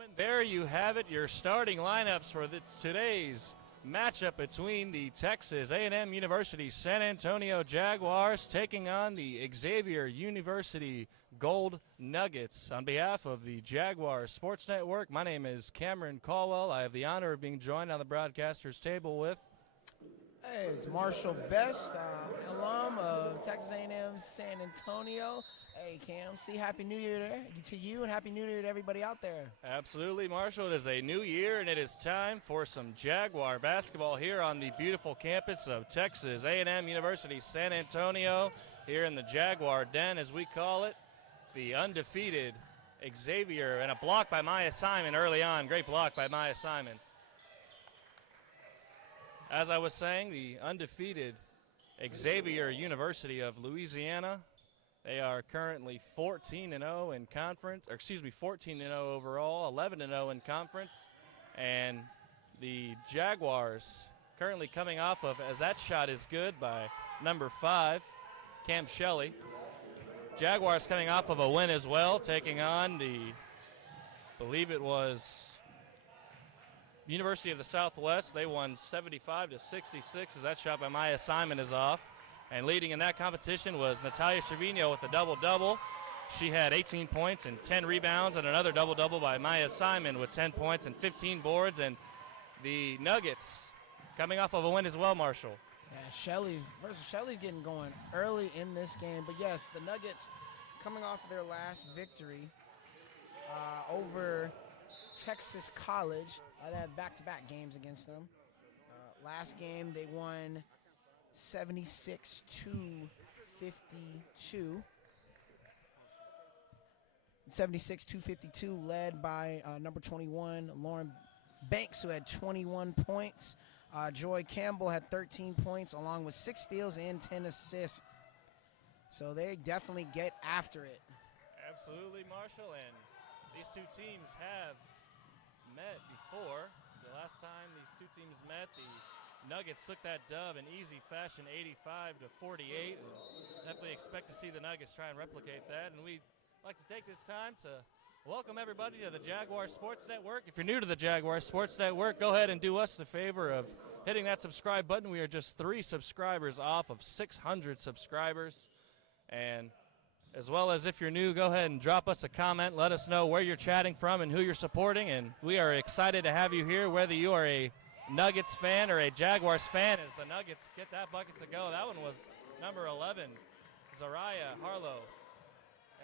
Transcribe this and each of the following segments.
gentlemen, there you have it, your starting lineups for today's matchup between the Texas A&M University San Antonio Jaguars taking on the Xavier University Gold Nuggets. On behalf of the Jaguars Sports Network, my name is Cameron Caldwell. I have the honor of being joined on the broadcaster's table with... Hey, it's Marshall Best, alum of Texas A&M San Antonio. Hey, Cam, Happy New Year to you and Happy New Year to everybody out there. Absolutely, Marshall. It is a new year, and it is time for some Jaguar basketball here on the beautiful campus of Texas A&M University San Antonio, here in the Jaguar Den, as we call it, the undefeated Xavier, and a block by Maya Simon early on. Great block by Maya Simon. As I was saying, the undefeated Xavier University of Louisiana. They are currently 14-0 in conference, or excuse me, 14-0 overall, 11-0 in conference. And the Jaguars currently coming off of, as that shot is good by number 5, Cam Shelley. Jaguars coming off of a win as well, taking on the, I believe it was University of the Southwest. They won 75-66 as that shot by Maya Simon is off. And leading in that competition was Natalia Trevino with a double-double. She had 18 points and 10 rebounds, and another double-double by Maya Simon with 10 points and 15 boards. And the Nuggets coming off of a win as well, Marshall. Yeah, Shelley's getting going early in this game. But yes, the Nuggets coming off of their last victory over Texas College. They had back-to-back games against them. Last game they won 76-52. 76-52, led by number 21, Lauren Banks, who had 21 points. Joy Campbell had 13 points, along with 6 steals and 10 assists. So they definitely get after it. Absolutely, Marshall, and these two teams have met before. The last time these two teams met, the Nuggets took that dub in easy fashion, 85-48. And definitely expect to see the Nuggets try and replicate that. And we'd like to take this time to welcome everybody to the Jaguar Sports Network. If you're new to the Jaguar Sports Network, go ahead and do us the favor of hitting that subscribe button. We are just 3 subscribers off of 600 subscribers. And as well as if you're new, go ahead and drop us a comment. Let us know where you're chatting from and who you're supporting. And we are excited to have you here, whether you are a Nuggets fan or a Jaguars fan, as the Nuggets get that bucket to go. That one was number 11, Zariah Harlow,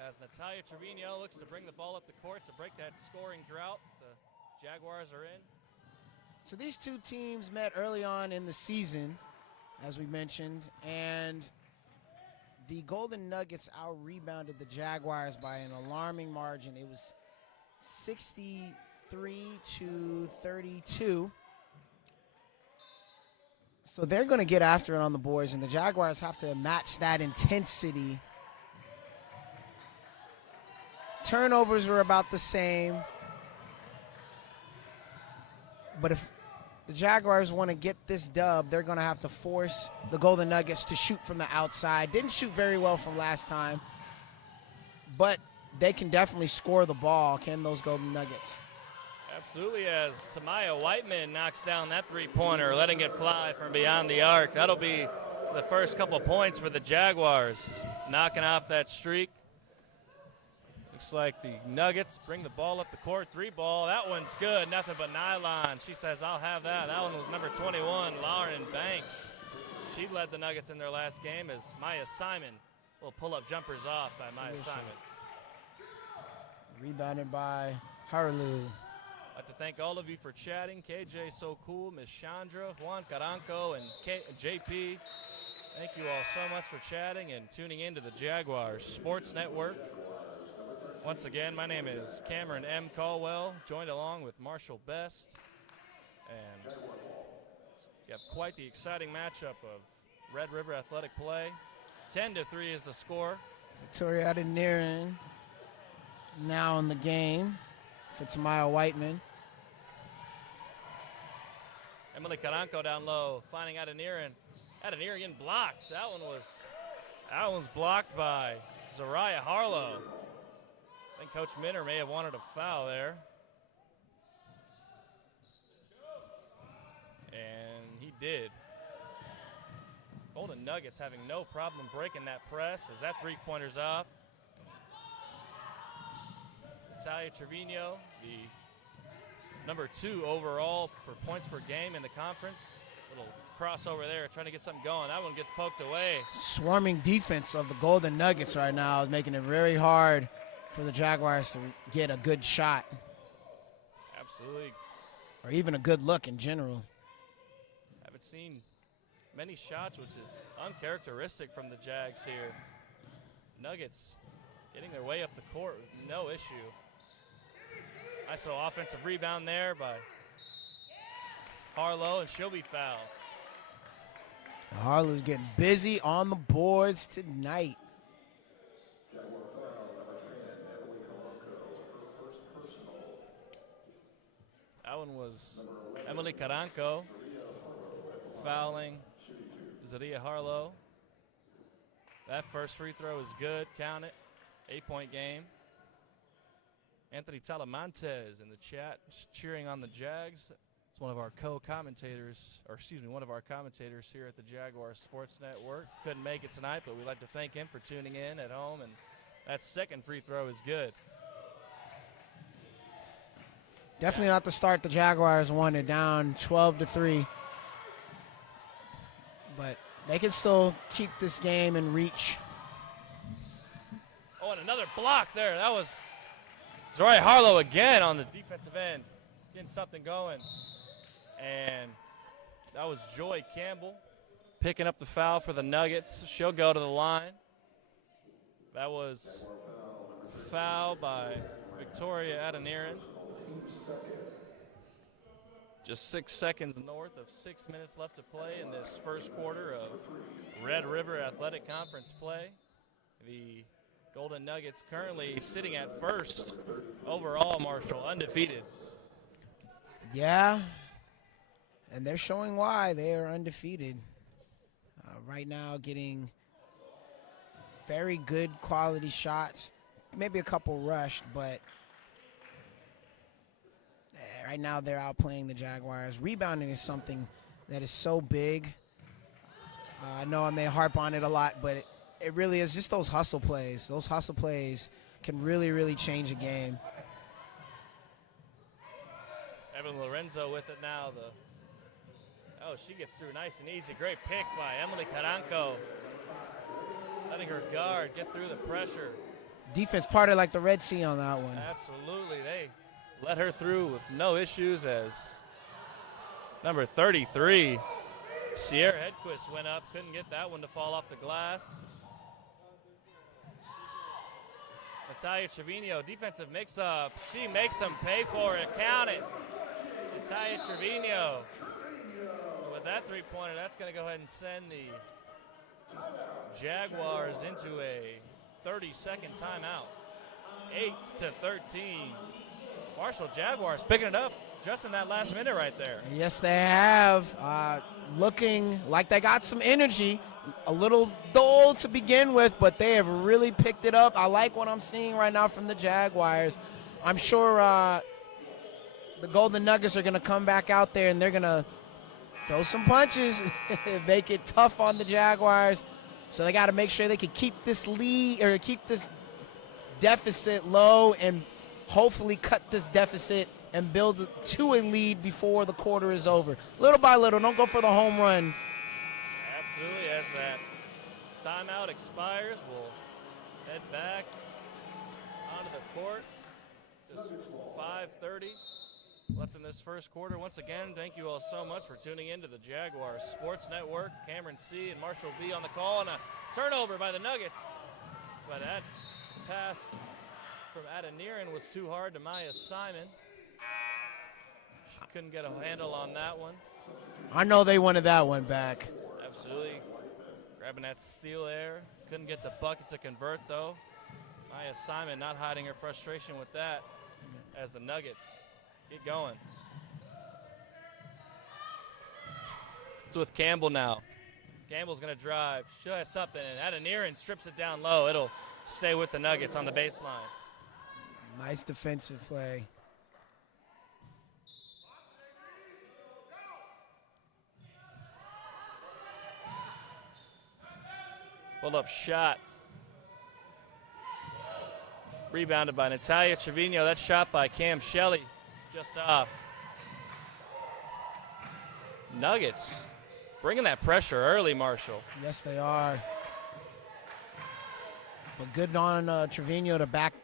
as Natalia Trevino looks to bring the ball up the court to break that scoring drought. The Jaguars are in. So these two teams met early on in the season, as we mentioned, and the Golden Nuggets out-rebounded the Jaguars by an alarming margin. It was 63-32. So they're going to get after it on the boards, and the Jaguars have to match that intensity. Turnovers were about the same. But if the Jaguars want to get this dub, they're going to have to force the Golden Nuggets to shoot from the outside. Didn't shoot very well from last time, but they can definitely score the ball, can those Golden Nuggets? Absolutely, as Tamaya Whiteman knocks down that three-pointer, letting it fly from beyond the arc. That'll be the first couple points for the Jaguars, knocking off that streak. Looks like the Nuggets bring the ball up the court. 3-ball, that one's good, nothing but nylon. She says, I'll have that. That one was number 21, Lauren Banks. She led the Nuggets in their last game as Maya Simon will pull up jumpers off by Maya Simon. Rebounded by Harlow. I'd like to thank all of you for chatting. KJ So Cool, Miss Chandra, Juan Caranco, and JP. Thank you all so much for chatting and tuning in to the Jaguars Sports Network. Once again, my name is Cameron M. Caldwell, joined along with Marshall Best. And you have quite the exciting matchup of Red River Athletic play. 10-3 is the score. Victoria Adeniran now in the game for Tamaya Whiteman. Emily Caranco down low, finding Adeniran. Adeniran blocked. That one's blocked by Zariah Harlow. I think Coach Minner may have wanted a foul there. And he did. Golden Nuggets having no problem breaking that press as that three-pointer's off. Natalia Trevino, the number 2 overall for points per game in the conference. Little crossover there, trying to get something going. That one gets poked away. Swarming defense of the Golden Nuggets right now is making it very hard for the Jaguars to get a good shot. Absolutely. Or even a good look in general. Haven't seen many shots, which is uncharacteristic from the Jags here. Nuggets getting their way up the court with no issue. Nice little offensive rebound there by Harlow, and she'll be fouled. Harlow's getting busy on the boards tonight. That one was Emily Caranco fouling Zaria Harlow. That first free throw is good. Count it. 8-point game. Anthony Talamantes in the chat cheering on the Jags. It's one of our co-commentators, or excuse me, one of our commentators here at the Jaguars Sports Network. Couldn't make it tonight, but we'd like to thank him for tuning in at home. And that second free throw is good. Definitely not the start the Jaguars wanted, down 12-3. But they can still keep this game in reach. Oh, and another block there. That was Zaria Harlow again on the defensive end, getting something going. And that was Joy Campbell picking up the foul for the Nuggets. She'll go to the line. That was foul by Victoria Adeniran. Just 6 seconds north of 6 minutes left to play in this first quarter of Red River Athletic Conference play. The Golden Nuggets currently sitting at first overall, Marshall, undefeated. Yeah, and they're showing why they are undefeated. Right now getting very good quality shots, maybe a couple rushed, but right now they're outplaying the Jaguars. Rebounding is something that is so big. I know I may harp on it a lot, but it really is just those hustle plays. Those hustle plays can really, really change a game. Evan Lorenzo with it now. Oh, she gets through nice and easy. Great pick by Emily Caranco. Letting her guard get through the pressure. Defense parted like the Red Sea on that one. Absolutely. They let her through with no issues as number 33, Sierra Hedquist, went up. Couldn't get that one to fall off the glass. Natalia Trevino, defensive mix-up. She makes them pay for it. Count it. Natalia Trevino. With that three-pointer, that's going to go ahead and send the Jaguars into a 30-second timeout. 8-13. Marshall Jaguars picking it up just in that last minute right there. Yes, they have. Looking like they got some energy. A little dull to begin with, but they have really picked it up. I like what I'm seeing right now from the Jaguars. I'm sure the Golden Nuggets are going to come back out there and they're going to throw some punches, make it tough on the Jaguars. So they got to make sure they can keep this lead or keep this deficit low and hopefully cut this deficit and build to a lead before the quarter is over. Little by little, don't go for the home run. Absolutely, as that timeout expires, we'll head back onto the court. Just 5:30 left in this first quarter. Once again, thank you all so much for tuning in to the Jaguars Sports Network. Cameron C. and Marshall B. on the call, and a turnover by the Nuggets. But that pass from Adeniran was too hard to Maya Simon. She couldn't get a handle on that one. I know they wanted that one back. Absolutely. Grabbing that steal there. Couldn't get the bucket to convert, though. Maya Simon not hiding her frustration with that as the Nuggets get going. It's with Campbell now. Campbell's going to drive. She'll have something, and Adeniran strips it down low. It'll stay with the Nuggets on the baseline. Nice defensive play. Pull-up shot. Rebounded by Natalia Trevino. That shot by Cam Shelley just off. Nuggets bringing that pressure early, Marshall. Yes, they are. But good on Trevino to back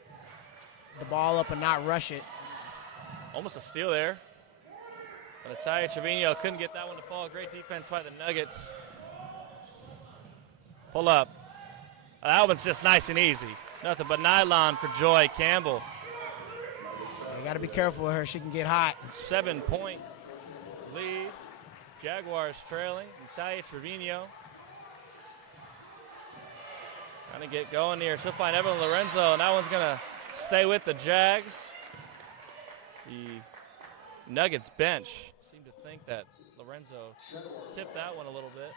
the ball up and not rush it. Almost a steal there. But Natalia Trevino couldn't get that one to fall. Great defense by the Nuggets. Pull up. That one's just nice and easy. Nothing but nylon for Joy Campbell. You got to be careful with her. She can get hot. 7-point lead. Jaguars trailing. Natalia Trevino trying to get going here. She'll find Evelyn Lorenzo, and that one's going to stay with the Jags. The Nuggets bench seemed to think that Lorenzo tipped that one a little bit.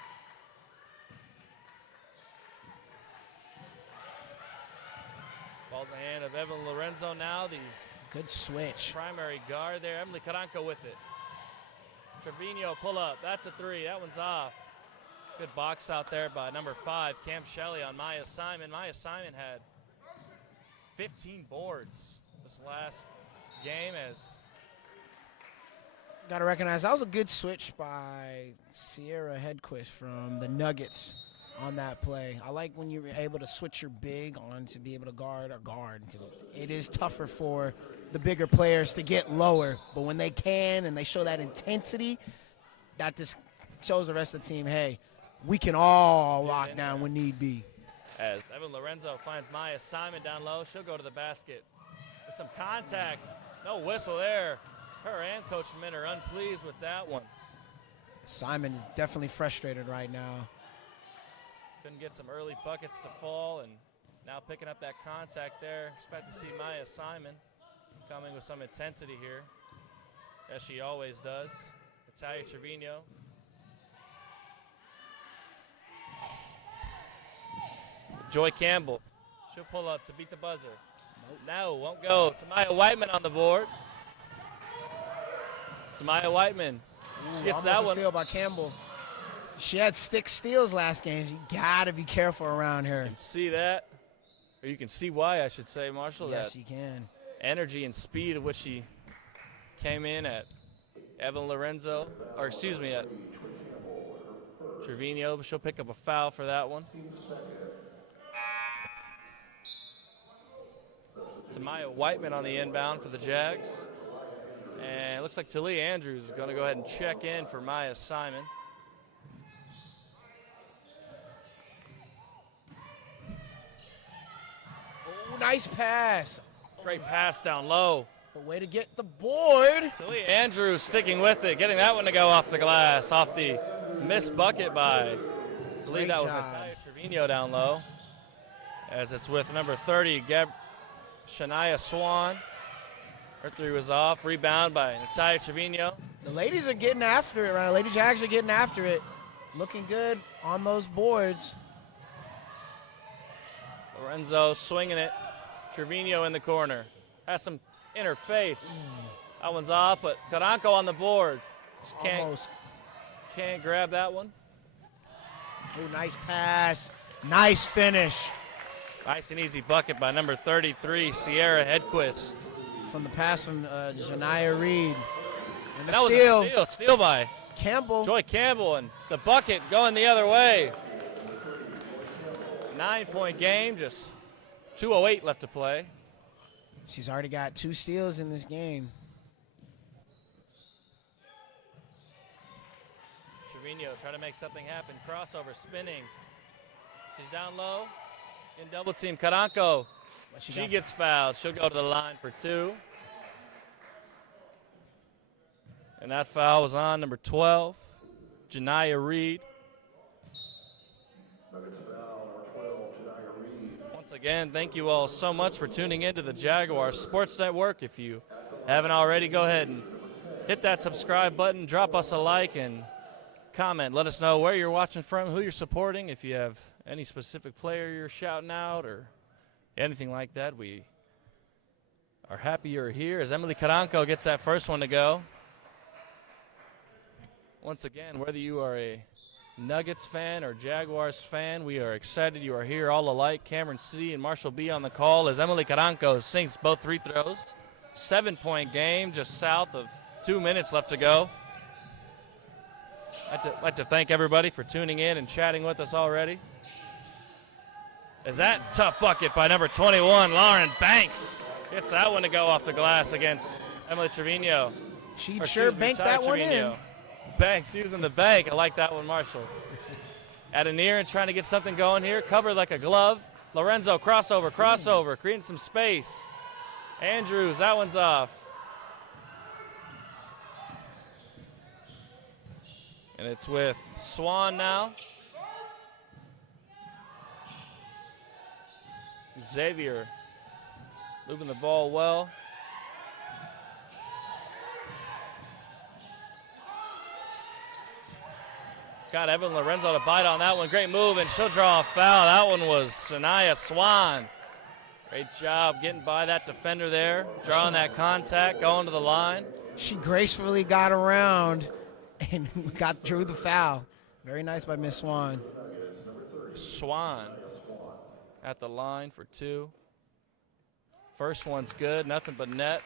Ball's in the hand of Evelyn Lorenzo now, the good switch. Primary guard there. Emily Caranco with it. Trevino pull up. That's a three. That one's off. Good box out there by number 5, Cam Shelley on Maya Simon. Maya Simon had 15 boards this last game. As got to recognize that was a good switch by Sierra Hedquist from the Nuggets on that play. I like when you're able to switch your big on to be able to guard a guard, because it is tougher for the bigger players to get lower. But when they can and they show that intensity, that just shows the rest of the team, hey, we can all lock down when need be. As Evan Lorenzo finds Maya Simon down low, she'll go to the basket with some contact. No whistle there. Her and Coach Min are unpleased with that one. Simon is definitely frustrated right now. Couldn't get some early buckets to fall, and now picking up that contact there. Expect to see Maya Simon coming with some intensity here, as she always does. Natalia Trevino. Joy Campbell. She'll pull up to beat the buzzer. No, won't go. Tamaya Whiteman on the board. Tamaya Whiteman. She gets that one. Steal by Campbell. She had 6 steals last game. You got to be careful around her. You can see that. Or you can see why, I should say, Marshall. Yes, that you can. Energy and speed of which she came in at Evan Lorenzo, or excuse me, at Trevino. She'll pick up a foul for that one. Tamaya Whiteman on the inbound for the Jags. And it looks like Talia Andrews is going to go ahead and check in for Maya Simon. Oh, nice pass. Great pass down low. But way to get the board. Talia Andrews sticking with it, getting that one to go off the glass, off the missed bucket by, I believe that was Natalia Trevino down low. As it's with number 30, Shania Swan. Her three was off. Rebound by Natalia Trevino. The ladies are getting after it, right? Lady Jags are getting after it. Looking good on those boards. Lorenzo swinging it. Trevino in the corner. Has some in her face. That one's off, but Caranco on the board. She can't grab that one. Oh, nice pass. Nice finish. Nice and easy bucket by number 33, Sierra Hedquist. From the pass from Janiyah Reed. And the that steal. Was a steal by Campbell. Joy Campbell, and the bucket going the other way. 9-point game, just 2:08 left to play. She's already got 2 steals in this game. Trevino trying to make something happen. Crossover, spinning. She's down low. In double team, Caranco. She gets fouled. She'll go to the line for 2. And that foul was on number 12, Janiyah Reed. Once again, thank you all so much for tuning in to the Jaguars Sports Network. If you haven't already, go ahead and hit that subscribe button, drop us a like, and comment. Let us know where you're watching from, who you're supporting. If you have any specific player you're shouting out or anything like that, we are happy you're here as Emily Caranco gets that first one to go. Once again, whether you are a Nuggets fan or Jaguars fan, we are excited you are here all alike. Cameron C. and Marshall B. on the call as Emily Caranco sinks both free throws. 7-point game, just south of 2 minutes left to go. I'd like to thank everybody for tuning in and chatting with us already. As that tough bucket by number 21, Lauren Banks, gets that one to go off the glass against Emily Trevino. She sure banked that one in. Banks using the bank. I like that one, Marshall. Adeniran trying to get something going here. Covered like a glove. Lorenzo, crossover, creating some space. Andrews, that one's off. And it's with Swan now. Xavier moving the ball well. Got Evan Lorenzo to bite on that one. Great move, and she'll draw a foul. That one was Sanaya Swan. Great job getting by that defender there, drawing that contact, going to the line. She gracefully got around and drew the foul. Very nice by Miss Swan. Swan at the line for 2. First one's good, nothing but net.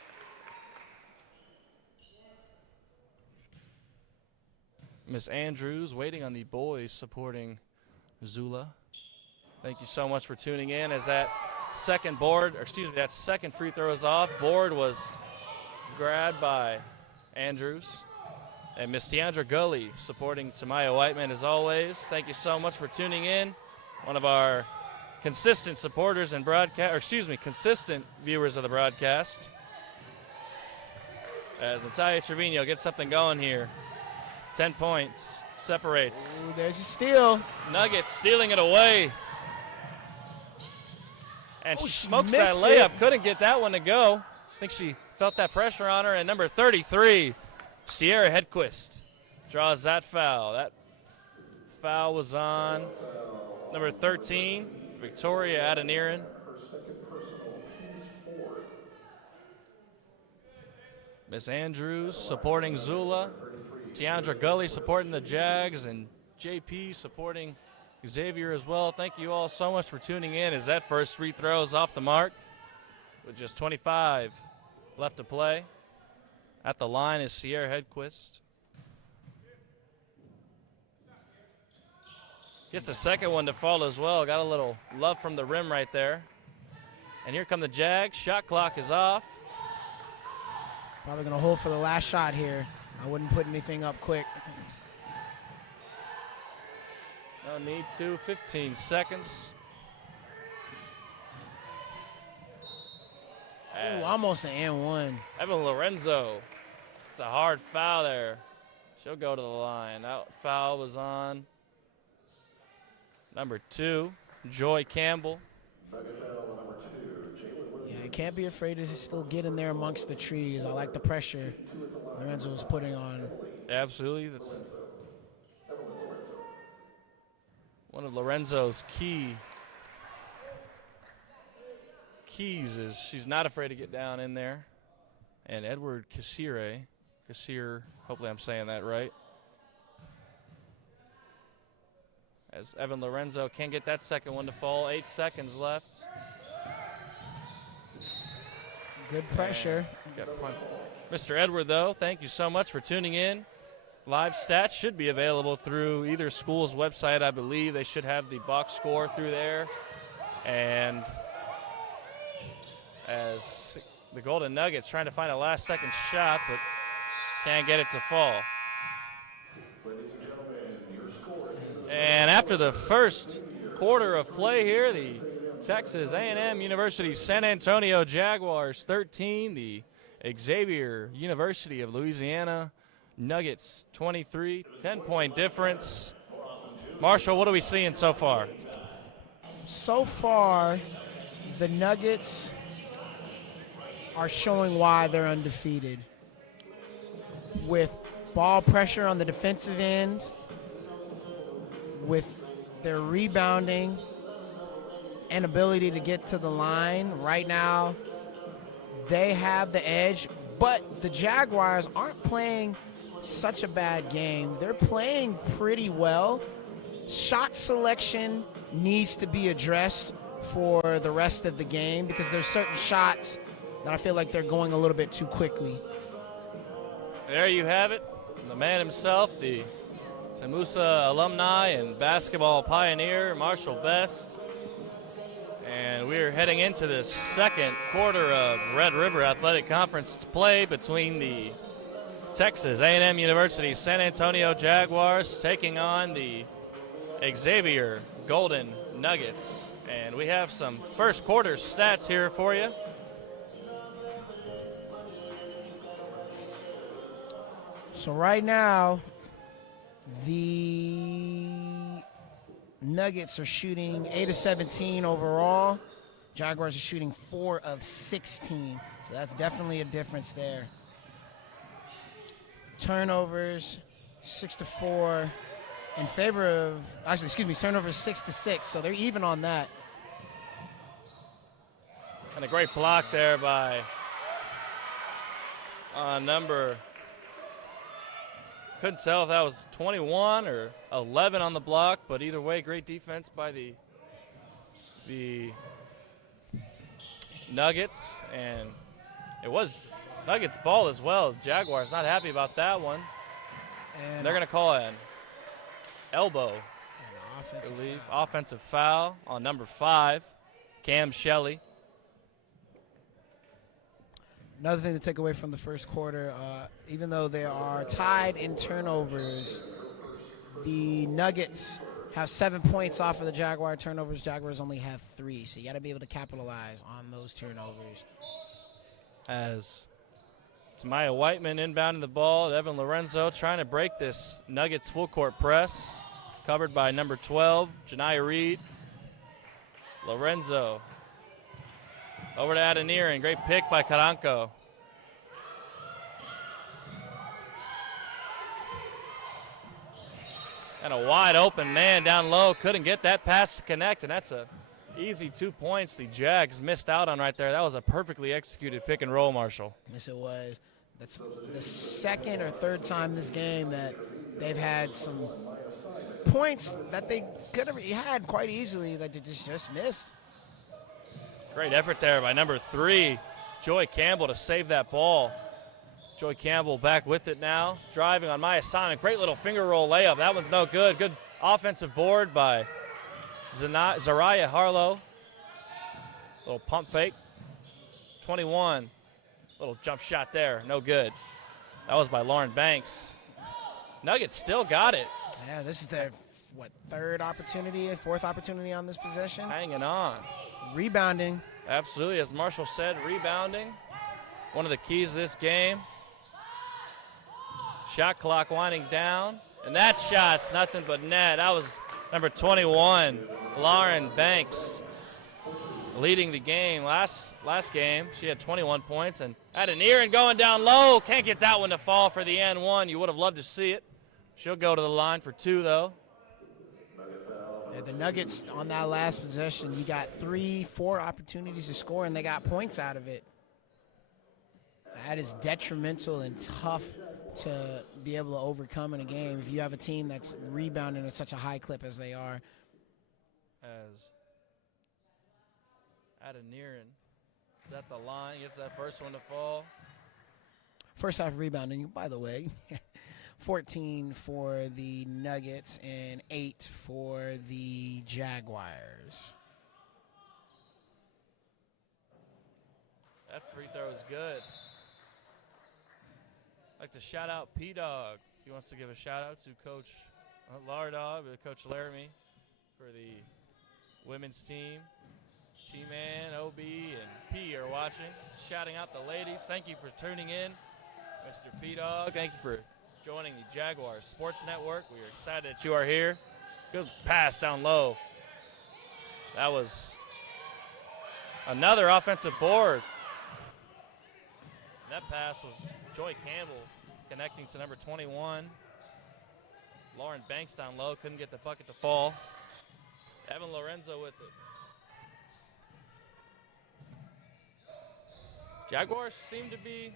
Miss Andrews waiting on the boys supporting Zula. Thank you so much for tuning in as that second free throw is off. Board was grabbed by Andrews. And Miss Deandra Gully supporting Tamaya Whiteman as always. Thank you so much for tuning in. One of our consistent supporters and consistent viewers of the broadcast. As Natalia Trevino gets something going here. 10 points, separates. Ooh, there's a steal. Nuggets stealing it away. And she smokes that layup. Couldn't get that one to go. I think she felt that pressure on her. And number 33, Sierra Hedquist, draws that foul. That foul was on number 13, Victoria Adeniran. Miss Andrews supporting Zula. Deandra Gully supporting the Jags, and JP supporting Xavier as well. Thank you all so much for tuning in as that first free throw is off the mark with just 25 left to play. At the line is Sierra Hedquist. Gets a second one to fall as well. Got a little love from the rim right there. And here come the Jags. Shot clock is off. Probably going to hold for the last shot here. I wouldn't put anything up quick. No need to. 15 seconds. Ooh, almost an and one. Evan Lorenzo. It's a hard foul there. She'll go to the line. That foul was on number 2, Joy Campbell. Yeah, you can't be afraid to still get in there amongst the trees. I like the pressure Lorenzo was putting on. Absolutely. That's one of Lorenzo's keys is she's not afraid to get down in there. And Edward Kassir, hopefully I'm saying that right, as Evan Lorenzo can't get that second one to fall. 8 seconds left. Good pressure. Mr. Edward, though, thank you so much for tuning in. Live stats should be available through either school's website, I believe. They should have the box score through there. And as the Golden Nuggets trying to find a last-second shot, but can't get it to fall. And after the first quarter of play here, the Texas A&M University San Antonio Jaguars 13, the Xavier University of Louisiana Nuggets 23, 10-point difference. Marshall, what are we seeing so far? So far, the Nuggets are showing why they're undefeated. With ball pressure on the defensive end, with their rebounding and ability to get to the line. Right now, they have the edge, but the Jaguars aren't playing such a bad game. They're playing pretty well. shot selection needs to be addressed for the rest of the game because there's certain shots that I feel like they're going a little bit too quickly. There you have it. The man himself, the TAMUSA alumni and basketball pioneer, Marshall Best. And we're heading into the second quarter of Red River Athletic Conference play between the Texas A&M University San Antonio Jaguars taking on the Xavier Golden Nuggets. And we have some first quarter stats here for you. So right now, the Nuggets are shooting 8 of 17 overall. Jaguars are shooting 4 of 16. So that's definitely a difference there. Turnovers, 6 to 4 in favor of, actually, excuse me, turnovers 6 to 6. So they're even on that. And a great block there by number, couldn't tell if that was 21 or 11 on the block, but either way, great defense by the Nuggets, and it was Nuggets ball as well. Jaguars not happy about that one. And they're going to call an elbow, offensive foul on number 5, Cam Shelley. Another thing to take away from the first quarter, even though they are tied in turnovers, the Nuggets have 7 points off of the Jaguar turnovers. Jaguars only have 3, so you got to be able to capitalize on those turnovers. As Tamaya Whiteman inbounding the ball, Evan Lorenzo trying to break this Nuggets full court press, covered by number 12, Janiyah Reed. Lorenzo over to Adeniran, great pick by Caranco. And a wide open man down low, couldn't get that pass to connect, and that's a easy 2 points the Jags missed out on right there. That was a perfectly executed pick and roll, Marshall. Yes, it was. That's the second or third time this game that they've had some points that they could have had quite easily that they just missed. Great effort there by number 3, Joy Campbell, to save that ball. Joy Campbell back with it now, driving on Maya Simon. Great little finger roll layup. That one's no good. Good offensive board by Zariah Harlow. Little pump fake. 21. Little jump shot there. No good. That was by Lauren Banks. Nuggets still got it. Yeah, this is their, third opportunity, fourth opportunity on this possession? Hanging on. Rebounding. Absolutely, as Marshall said, rebounding. One of the keys to this game. Shot clock winding down. And that shot's nothing but net. That was number 21, Lauren Banks, leading the game. Last game, she had 21 points. And Adeniran going down low. Can't get that one to fall for the N1. You would have loved to see it. She'll go to the line for 2, though. Yeah, the Nuggets on that last possession, you got 3-4 opportunities to score, and they got points out of it. That is detrimental and tough to be able to overcome in a game if you have a team that's rebounding at such a high clip as they are. As Adeniran is at the line, gets that first one to fall. First half rebounding, by the way. 14 for the Nuggets and 8 for the Jaguars. That free throw is good. I'd like to shout out P-Dog. He wants to give a shout out to Coach Lardog, Coach Laramie for the women's team. T-Man, OB, and P are watching. Shouting out the ladies. Thank you for tuning in. Mr. P-Dog, thank you for joining the Jaguars Sports Network. We are excited that you are here. Good pass down low. That was another offensive board. That pass was Joy Campbell connecting to number 21. Lauren Banks down low, couldn't get the bucket to fall. Evan Lorenzo with it. Jaguars seem to be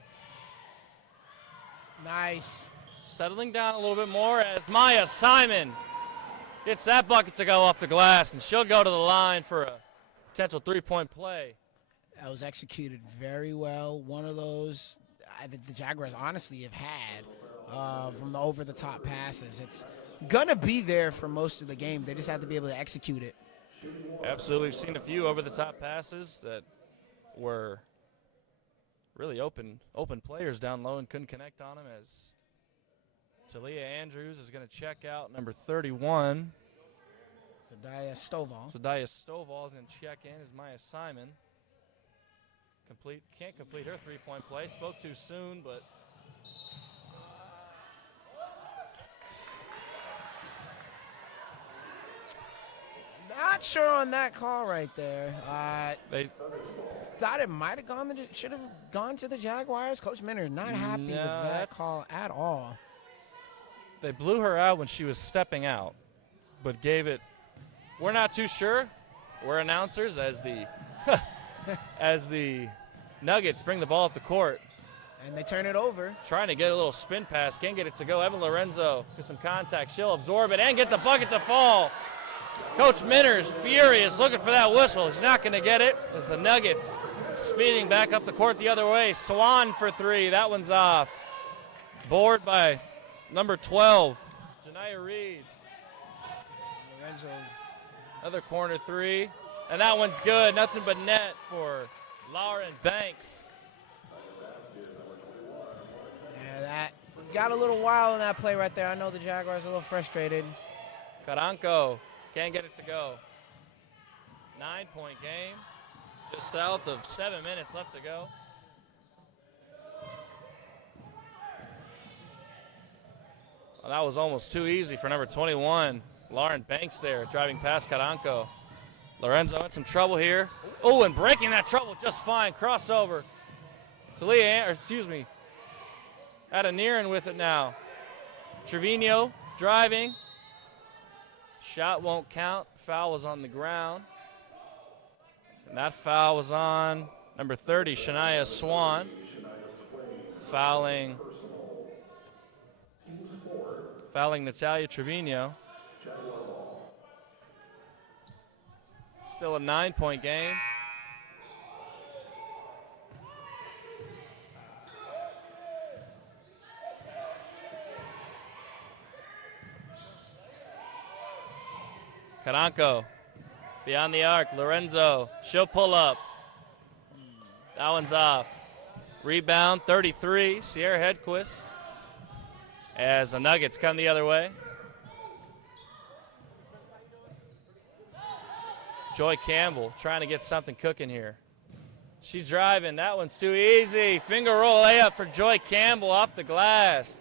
nice. Settling down a little bit more as Maya Simon Gets that bucket to go off the glass, and she'll go to the line for a potential three-point play. That was executed very well. One of those that the Jaguars honestly have had from the over-the-top passes. It's going to be there for most of the game. They just have to be able to execute it. Absolutely. We've seen a few over-the-top passes that were really open players down low and couldn't connect on them, as Talia Andrews is going to check out number 31. Zadaya Stovall. Zadaya Stovall is going to check in as Maya Simon. Can't complete her three-point play. Spoke too soon, but not sure on that call right there. they thought it might have should have gone to the Jaguars. Coach Minner not happy with that call at all. They blew her out when she was stepping out, but gave it. We're not too sure. We're announcers as the Nuggets bring the ball up the court. And they turn it over. Trying to get a little spin pass. Can't get it to go. Evan Lorenzo gets some contact. She'll absorb it and get the bucket to fall. Coach Minner is furious, looking for that whistle. He's not going to get it as the Nuggets speeding back up the court the other way. Swan for three. That one's off. Board by number 12, Janiyah Reed. Lorenzo. Another corner three. And that one's good. Nothing but net for Lauren Banks. Yeah, that got a little wild in that play right there. I know the Jaguars are a little frustrated. Caranco can't get it to go. 9-point game. Just south of 7 minutes left to go. Well, that was almost too easy for number 21. Lauren Banks there driving past Caranco. Lorenzo in some trouble here. Oh, and breaking that trouble just fine. Crossed over. Adeniran with it now. Trevino driving. Shot won't count. Foul was on the ground. And that foul was on number 30, Shania Swan. Fouling Natalia Trevino. Still a 9-point game. Caranco beyond the arc. Lorenzo, she'll pull up. That one's off. Rebound, 33, Sierra Hedquist. As the Nuggets come the other way. Joy Campbell trying to get something cooking here. She's driving. That one's too easy. Finger roll layup for Joy Campbell off the glass.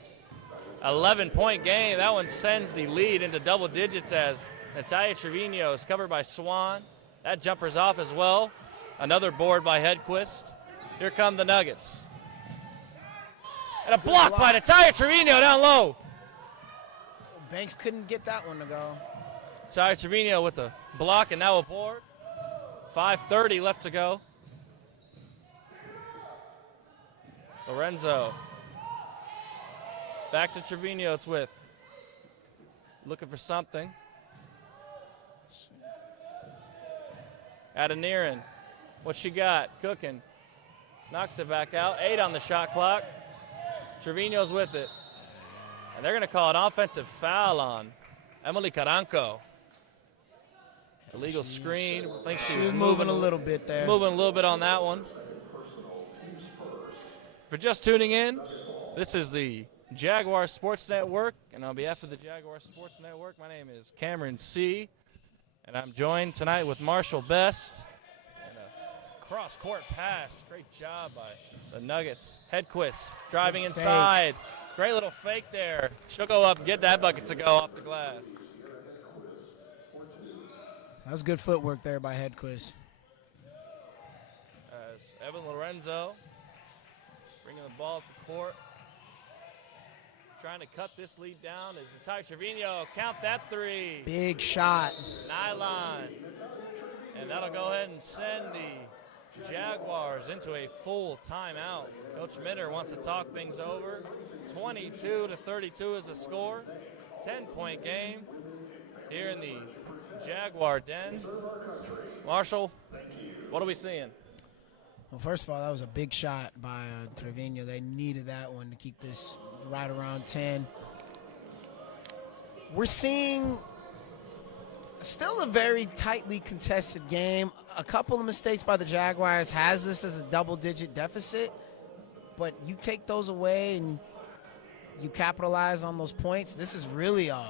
11-point game. That one sends the lead into double digits as Natalia Trevino is covered by Swan. That jumper's off as well. Another board by Hedquist. Here come the Nuggets. And a block by Natalia Trevino down low. Banks couldn't get that one to go. Natalia Trevino with the block and now a board. 5:30 left to go. Lorenzo. Back to Trevino. It's with. Looking for something. Adeniran. What she got? Cooking. Knocks it back out. 8 on the shot clock. Trevino's with it. And they're going to call an offensive foul on Emily Caranco. Illegal screen. I think she was moving a little bit there. Moving a little bit on that one. For just tuning in, this is the Jaguar Sports Network. And on behalf of the Jaguar Sports Network, my name is Cameron C. And I'm joined tonight with Marshall Best. And a cross-court pass. Great job by the Nuggets. Hedquist driving inside. Great little fake there. She'll go up and get that bucket to go off the glass. That was good footwork there by Hedquist. As Evan Lorenzo bringing the ball up the court. Trying to cut this lead down is Natalia Trevino. Count that three. Big shot. Nylon. And that'll go ahead and send the Jaguars into a full timeout. Coach Minner wants to talk things over. 22-32 is the score. 10-point game. here in the Jaguar Den. Marshall, what are we seeing? Well, first of all, that was a big shot by Trevino. They needed that one to keep this right around 10. We're seeing still a very tightly contested game. A couple of mistakes by the Jaguars has this as a double-digit deficit, but you take those away and you capitalize on those points. This is really a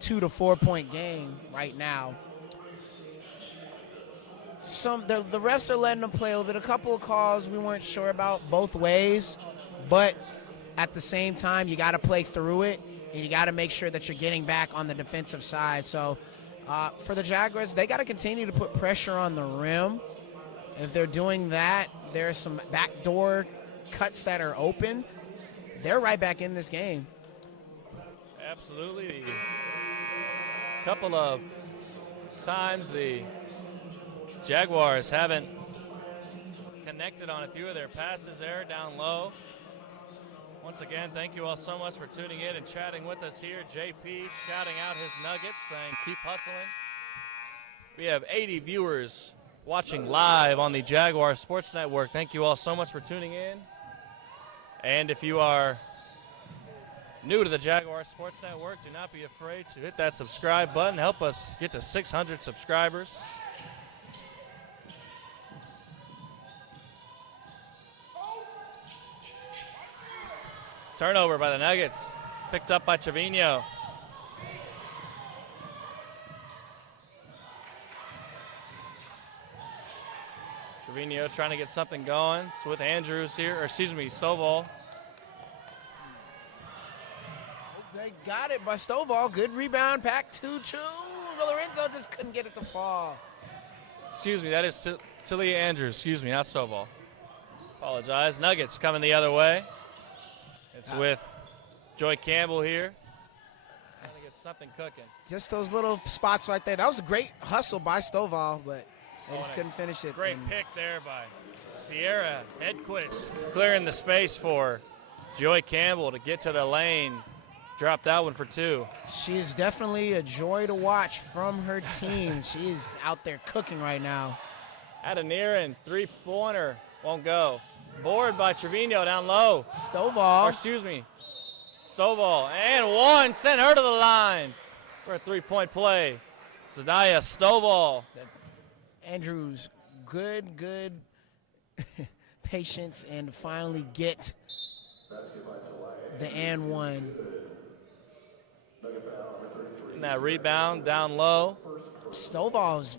2 to 4 point game right now. The refs are letting them play a little bit. A couple of calls we weren't sure about both ways, but at the same time, you got to play through it, and you got to make sure that you're getting back on the defensive side. So for the Jaguars, they got to continue to put pressure on the rim. If they're doing that, there's some backdoor cuts that are open. They're right back in this game. Absolutely. A couple of times the Jaguars haven't connected on a few of their passes there down low. Once again, thank you all so much for tuning in and chatting with us here. JP shouting out his Nuggets, saying keep hustling. We have 80 viewers watching live on the Jaguar Sports Network. Thank you all so much for tuning in. And if you are new to the Jaguar Sports Network, do not be afraid to hit that subscribe button. Help us get to 600 subscribers. Turnover by the Nuggets, picked up by Trevino. Trevino trying to get something going. It's with Andrews here, or excuse me, Stovall. They got it by Stovall. Good rebound, pack 2-2. Lorenzo just couldn't get it to fall. Excuse me, that is Talia Andrews. Excuse me, not Stovall. Apologize. Nuggets coming the other way. It's with Joy Campbell here. Trying to get something cooking. Just those little spots right there. That was a great hustle by Stovall, but they just couldn't finish it. Great pick there by Sierra Hedquist, clearing the space for Joy Campbell to get to the lane. Drop that one for 2. She is definitely a joy to watch from her team. She is out there cooking right now. Adeniran, three-pointer, won't go. Board by Trevino down low. Stovall. Or excuse me, Stovall. And one, sent her to the line for a three-point play. Zadaya Stovall. Andrews, good patience and finally get the and one. And that rebound down low. Stovall's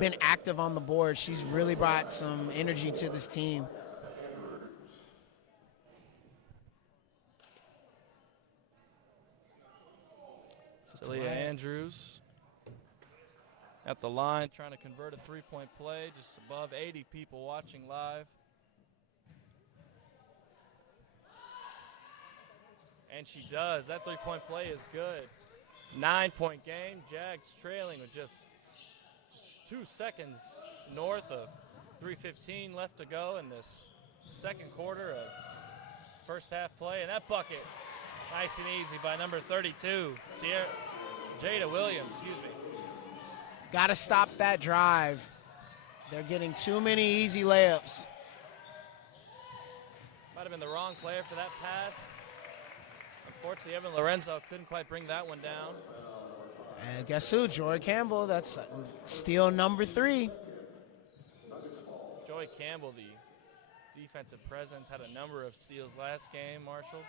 been active on the board. She's really brought some energy to this team. Talia Andrews at the line trying to convert a three-point play, just above 80 people watching live. And she does. That three-point play is good. 9-point game. Jags trailing with just 2 seconds north of 3:15 left to go in this second quarter of first half play. And that bucket, nice and easy by number 32, Jada Williams, excuse me. Got to stop that drive. They're getting too many easy layups. Might have been the wrong player for that pass. Unfortunately, Evan Lorenzo couldn't quite bring that one down. And guess who? Joy Campbell. That's steal number 3. Joy Campbell, the defensive presence, had a number of steals last game, Marshall.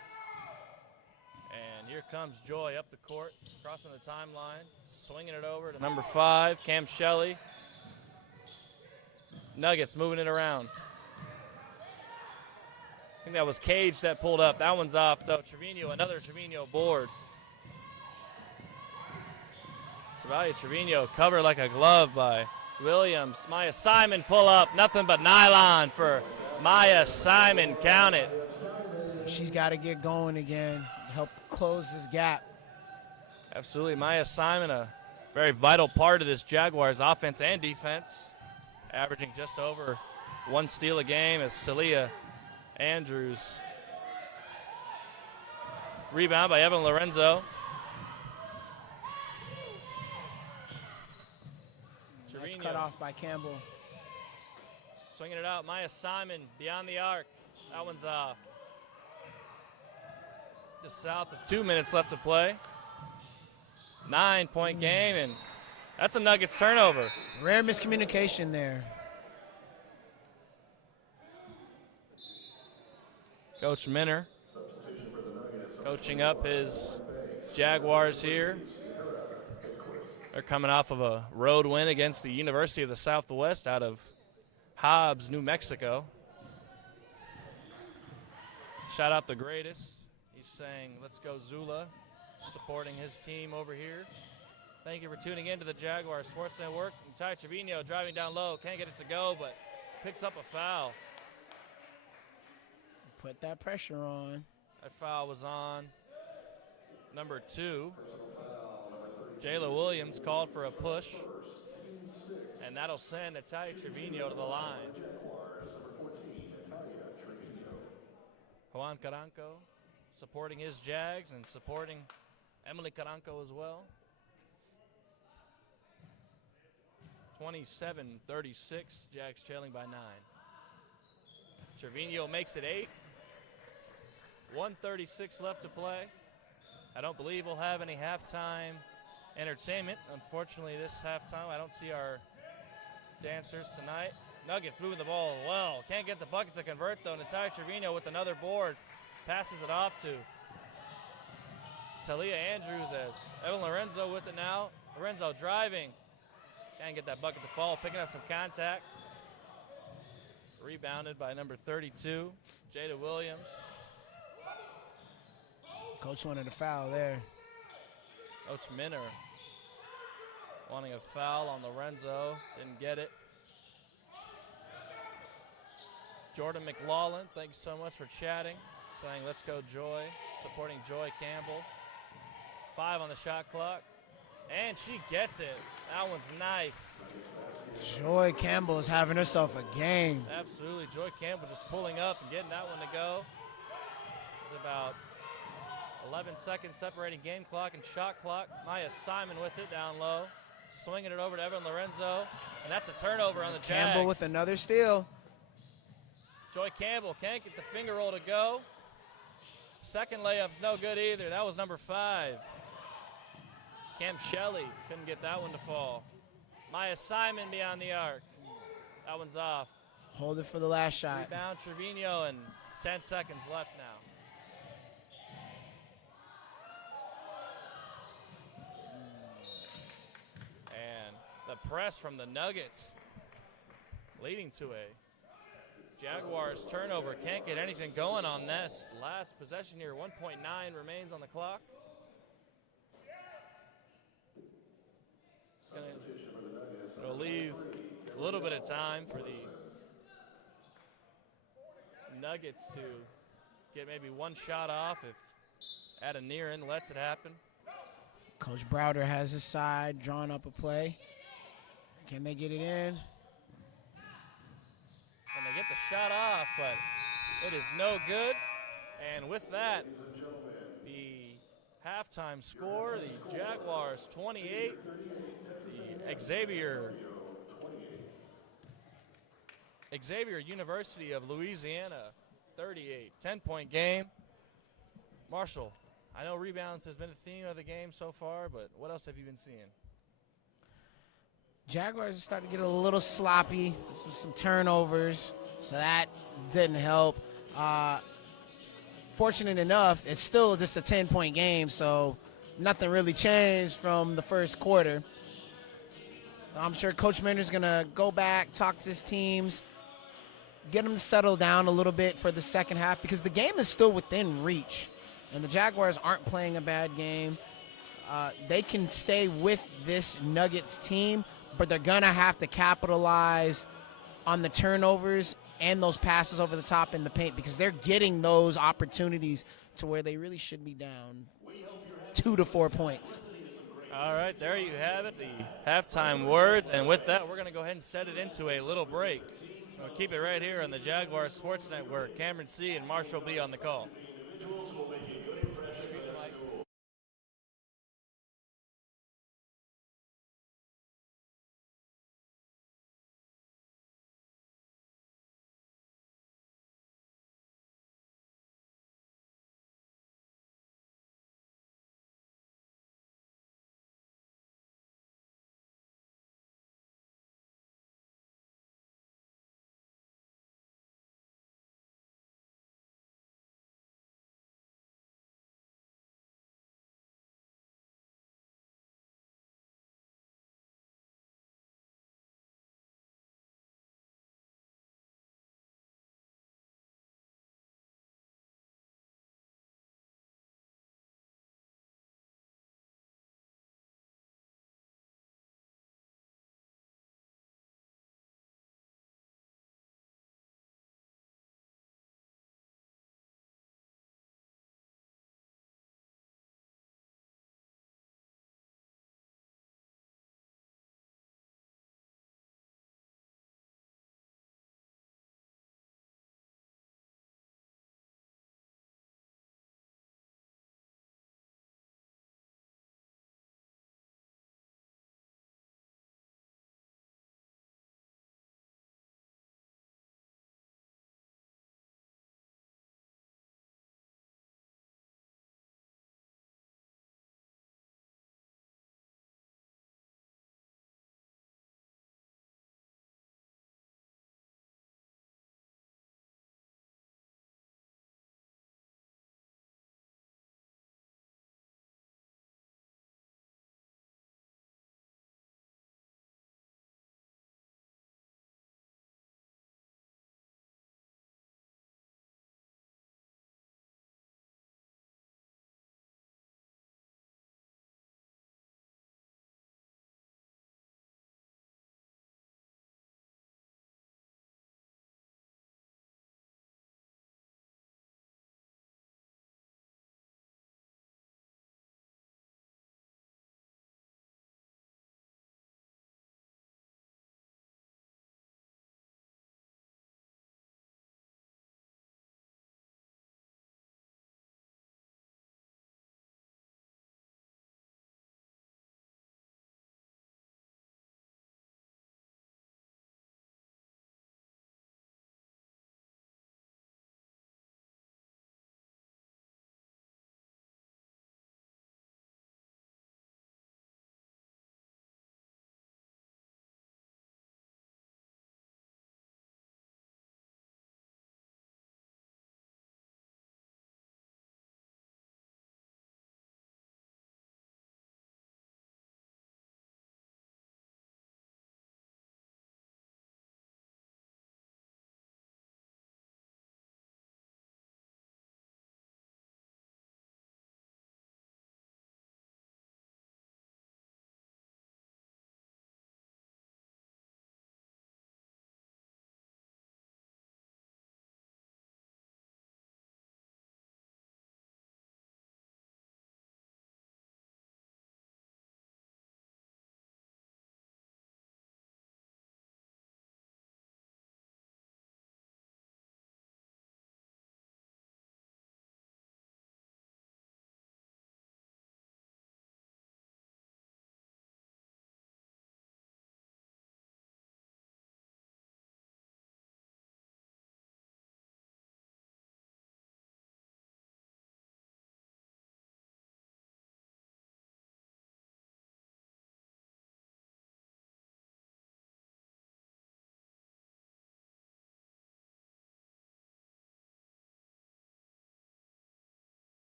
And here comes Joy up the court, crossing the timeline, swinging it over to number 5, Cam Shelley. Nuggets moving it around. I think that was Cage that pulled up. That one's off, though. Trevino, another Trevino board. Savalia Trevino covered like a glove by Williams. Maya Simon pull up. Nothing but nylon for Maya Simon. Count it. She's got to get going again. Help close this gap. Absolutely. Maya Simon, a very vital part of this Jaguars offense and defense, averaging just over 1 steal a game as Talia Andrews. Rebound by Evan Lorenzo. Nice Trevino. cut off by Campbell. Swinging it out. Maya Simon beyond the arc. That one's off. Just south of 2 minutes left to play. 9-point game, and that's a Nuggets turnover. Rare miscommunication there. Coach Minner coaching up his Jaguars here. They're coming off of a road win against the University of the Southwest out of Hobbs, New Mexico. Shout out the greatest. He's saying, let's go Zula, supporting his team over here. Thank you for tuning in to the Jaguar Sports Network. And Ty Trevino driving down low, can't get it to go, but picks up a foul. Put that pressure on. That foul was on number 2. Jayla Williams called for a push, and that'll send Natalia Trevino to the line. Juan Caranco supporting his Jags and supporting Emily Caranco as well. 27-36, Jags trailing by 9. Trevino makes it 8. 1:36 left to play. I don't believe we'll have any halftime entertainment. Unfortunately, this halftime, I don't see our dancers tonight. Nuggets moving the ball well. Can't get the bucket to convert, though. Natalia Trevino with another board. Passes it off to Talia Andrews as Evan Lorenzo with it now. Lorenzo driving. Can't get that bucket to fall. Picking up some contact. Rebounded by number 32, Jada Williams. Coach wanted a foul there. Coach Minner wanting a foul on Lorenzo. Didn't get it. Jordan McLaughlin, thanks so much for chatting. Saying, let's go Joy. Supporting Joy Campbell. 5 on the shot clock. And she gets it. That one's nice. Joy Campbell is having herself a game. Absolutely. Joy Campbell just pulling up and getting that one to go. It's about 11 seconds separating game clock and shot clock. Maya Simon with it down low. Swinging it over to Evan Lorenzo. And that's a turnover on the Jags. Campbell with another steal. Joy Campbell can't get the finger roll to go. Second layup's no good either. That was number 5. Cam Shelley couldn't get that one to fall. Maya Simon beyond the arc. That one's off. Hold it for the last shot. Rebound Trevino, and 10 seconds left now. And the press from the Nuggets leading to a Jaguars turnover. Can't get anything going on this last possession here. 1.9 remains on the clock. It'll leave a little bit of time for the Nuggets to get maybe one shot off if at a near end lets it happen. Coach Browder has his side, drawn up a play. Can they get it in? And they get the shot off, but it is no good. And with that, the halftime score, the Jaguars 28, the Xavier University of Louisiana 38. 10-point game. Marshall, I know rebounds has been a theme of the game so far, but what else have you been seeing? Jaguars are starting to get a little sloppy. Some turnovers, so that didn't help. Fortunate enough, it's still just a 10-point game, so nothing really changed from the first quarter. I'm sure Coach Minner's going to go back, talk to his teams, get them to settle down a little bit for the second half because the game is still within reach, and the Jaguars aren't playing a bad game. They can stay with this Nuggets team, but they're going to have to capitalize on the turnovers and those passes over the top in the paint because they're getting those opportunities to where they really should be down 2 to 4 points. All right, there you have it, the halftime words. And with that, we're going to go ahead and set it into a little break. We'll keep it right here on the Jaguar Sports Network. Cameron C. and Marshall B. on the call.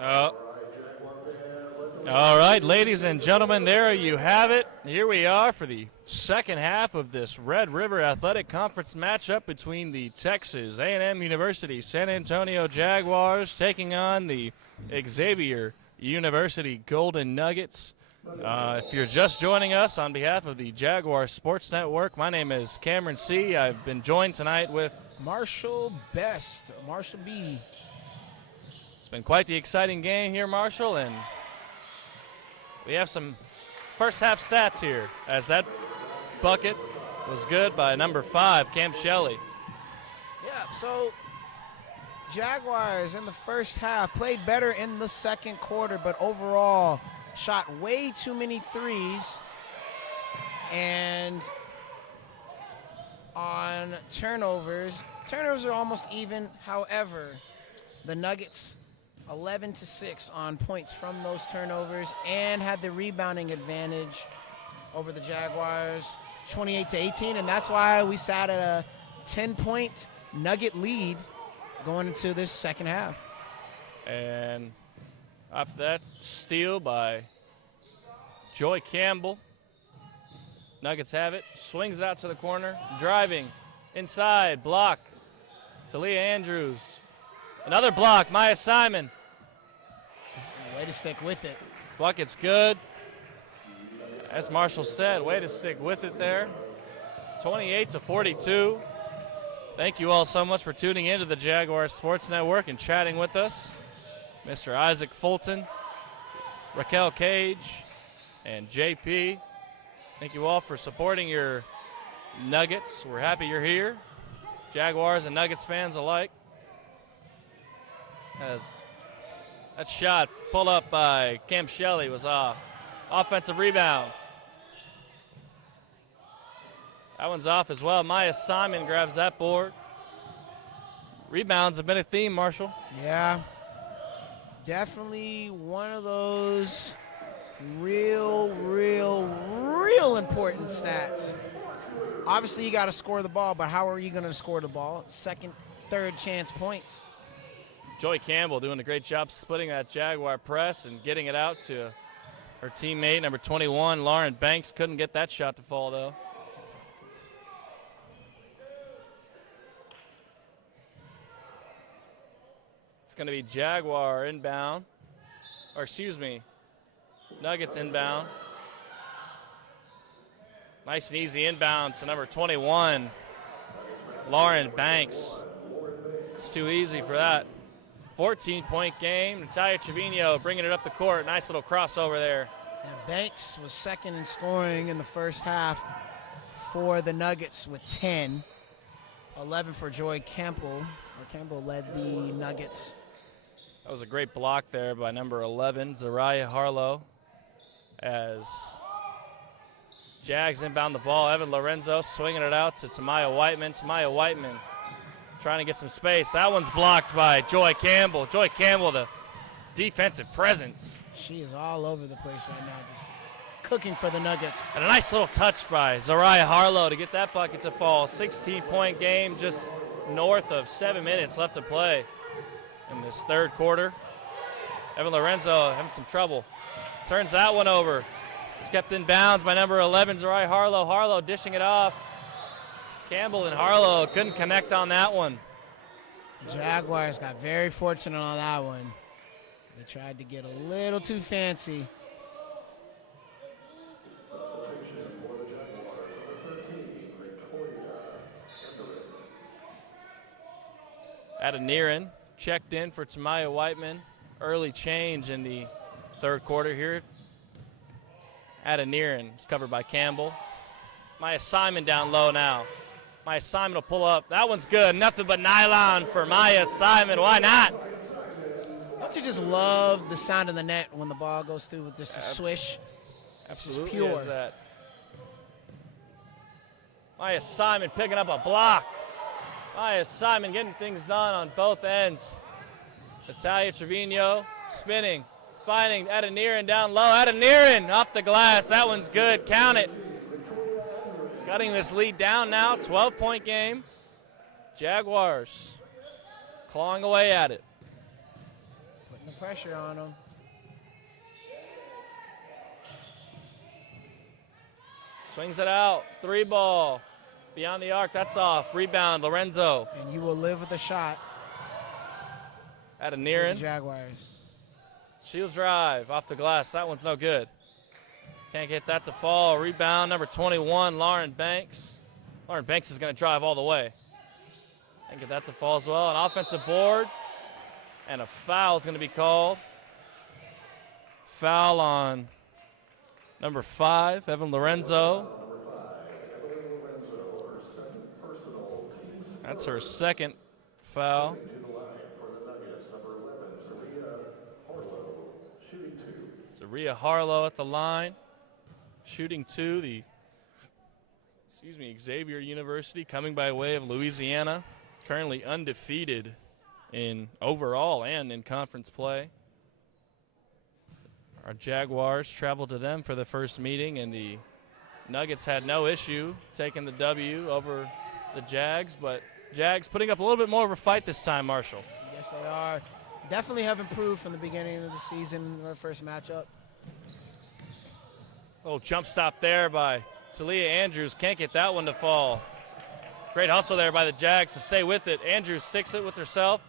All right, ladies and gentlemen, there you have it. Here we are for the second half of this Red River Athletic Conference matchup between the Texas A&M University San Antonio Jaguars taking on the Xavier University Golden Nuggets. If you're just joining us on behalf of the Jaguar Sports Network, my name is Cameron C. I've been joined tonight with Marshall B. It's been quite the exciting game here, Marshall, and we have some first half stats here, as that bucket was good by number 5, Cam Shelley. Yeah, so Jaguars in the first half played better in the second quarter, but overall shot way too many threes. And on turnovers are almost even. However, the Nuggets 11-6 on points from those turnovers and had the rebounding advantage over the Jaguars 28-18, and that's why we sat at a 10-point Nugget lead going into this second half. And after that, steal by Joy Campbell. Nuggets have it, swings it out to the corner, driving inside, block to Leah Andrews. Another block, Maya Simon. Way to stick with it. Bucket's good. As Marshall said, way to stick with it there. 28-42. Thank you all so much for tuning in to the Jaguar Sports Network and chatting with us. Mr. Isaac Fulton, Raquel Cage, and JP. Thank you all for supporting your Nuggets. We're happy you're here. Jaguars and Nuggets fans alike. As that shot pulled up by Cam Shelley was off. Offensive rebound. That one's off as well. Maya Simon grabs that board. Rebounds have been a theme, Marshall. Yeah. Definitely one of those real important stats. Obviously, you got to score the ball, but how are you going to score the ball? Second, third chance points. Joy Campbell doing a great job splitting that Jaguar press and getting it out to her teammate, number 21, Lauren Banks. Couldn't get that shot to fall, though. It's going to be Jaguar inbound. Or, excuse me, Nuggets inbound. Nice and easy inbound to number 21, Lauren Banks. It's too easy for that. 14-point game. Natalia Trevino bringing it up the court. Nice little crossover there. And Banks was second in scoring in the first half for the Nuggets with 10. 11 for Joy Campbell. Campbell led the Nuggets. That was a great block there by number 11, Zariah Harlow. As Jags inbound the ball, Evan Lorenzo swinging it out to Tamaya Whiteman. Tamaya Whiteman trying to get some space. That one's blocked by Joy Campbell. Joy Campbell, the defensive presence. She is all over the place right now, just cooking for the Nuggets. And a nice little touch by Zariah Harlow to get that bucket to fall. 16-point game, just north of 7 minutes left to play in this third quarter. Evan Lorenzo having some trouble. Turns that one over. It's kept in bounds by number 11, Zariah Harlow. Harlow dishing it off. Campbell and Harlow couldn't connect on that one. Jaguars got very fortunate on that one. They tried to get a little too fancy. Adeniran checked in for Tamaya Whiteman. Early change in the third quarter here. Adeniran is covered by Campbell. Maya Simon down low now. Maya Simon will pull up. That one's good. Nothing but nylon for Maya Simon. Why not? Don't you just love the sound of the net when the ball goes through with just a swish? It's just pure. Is that. Maya Simon picking up a block. Maya Simon getting things done on both ends. Natalia Trevino spinning, finding Adeniran down low. Adeniran off the glass. That one's good. Count it. Cutting this lead down now. 12-point game. Jaguars clawing away at it. Putting the pressure on them. Swings it out. 3 ball. Beyond the arc. That's off. Rebound. Lorenzo. And you will live with a shot. At a near end. Jaguars. Shields drive off the glass. That one's no good. Can't get that to fall. Rebound number 21, Lauren Banks. Lauren Banks is going to drive all the way. Can't get that to fall as well. An offensive board. And a foul is going to be called. Foul on number 5, Evan Lorenzo. That's her second foul. Zaria Harlow at the line. Shooting 2, the Xavier University coming by way of Louisiana. Currently undefeated in overall and in conference play. Our Jaguars traveled to them for the first meeting, and the Nuggets had no issue taking the W over the Jags, but Jags putting up a little bit more of a fight this time, Marshall. Yes, they are. Definitely have improved from the beginning of the season, their first matchup. Little jump stop there by Talia Andrews. Can't get that one to fall. Great hustle there by the Jags to stay with it. Andrews sticks it with herself.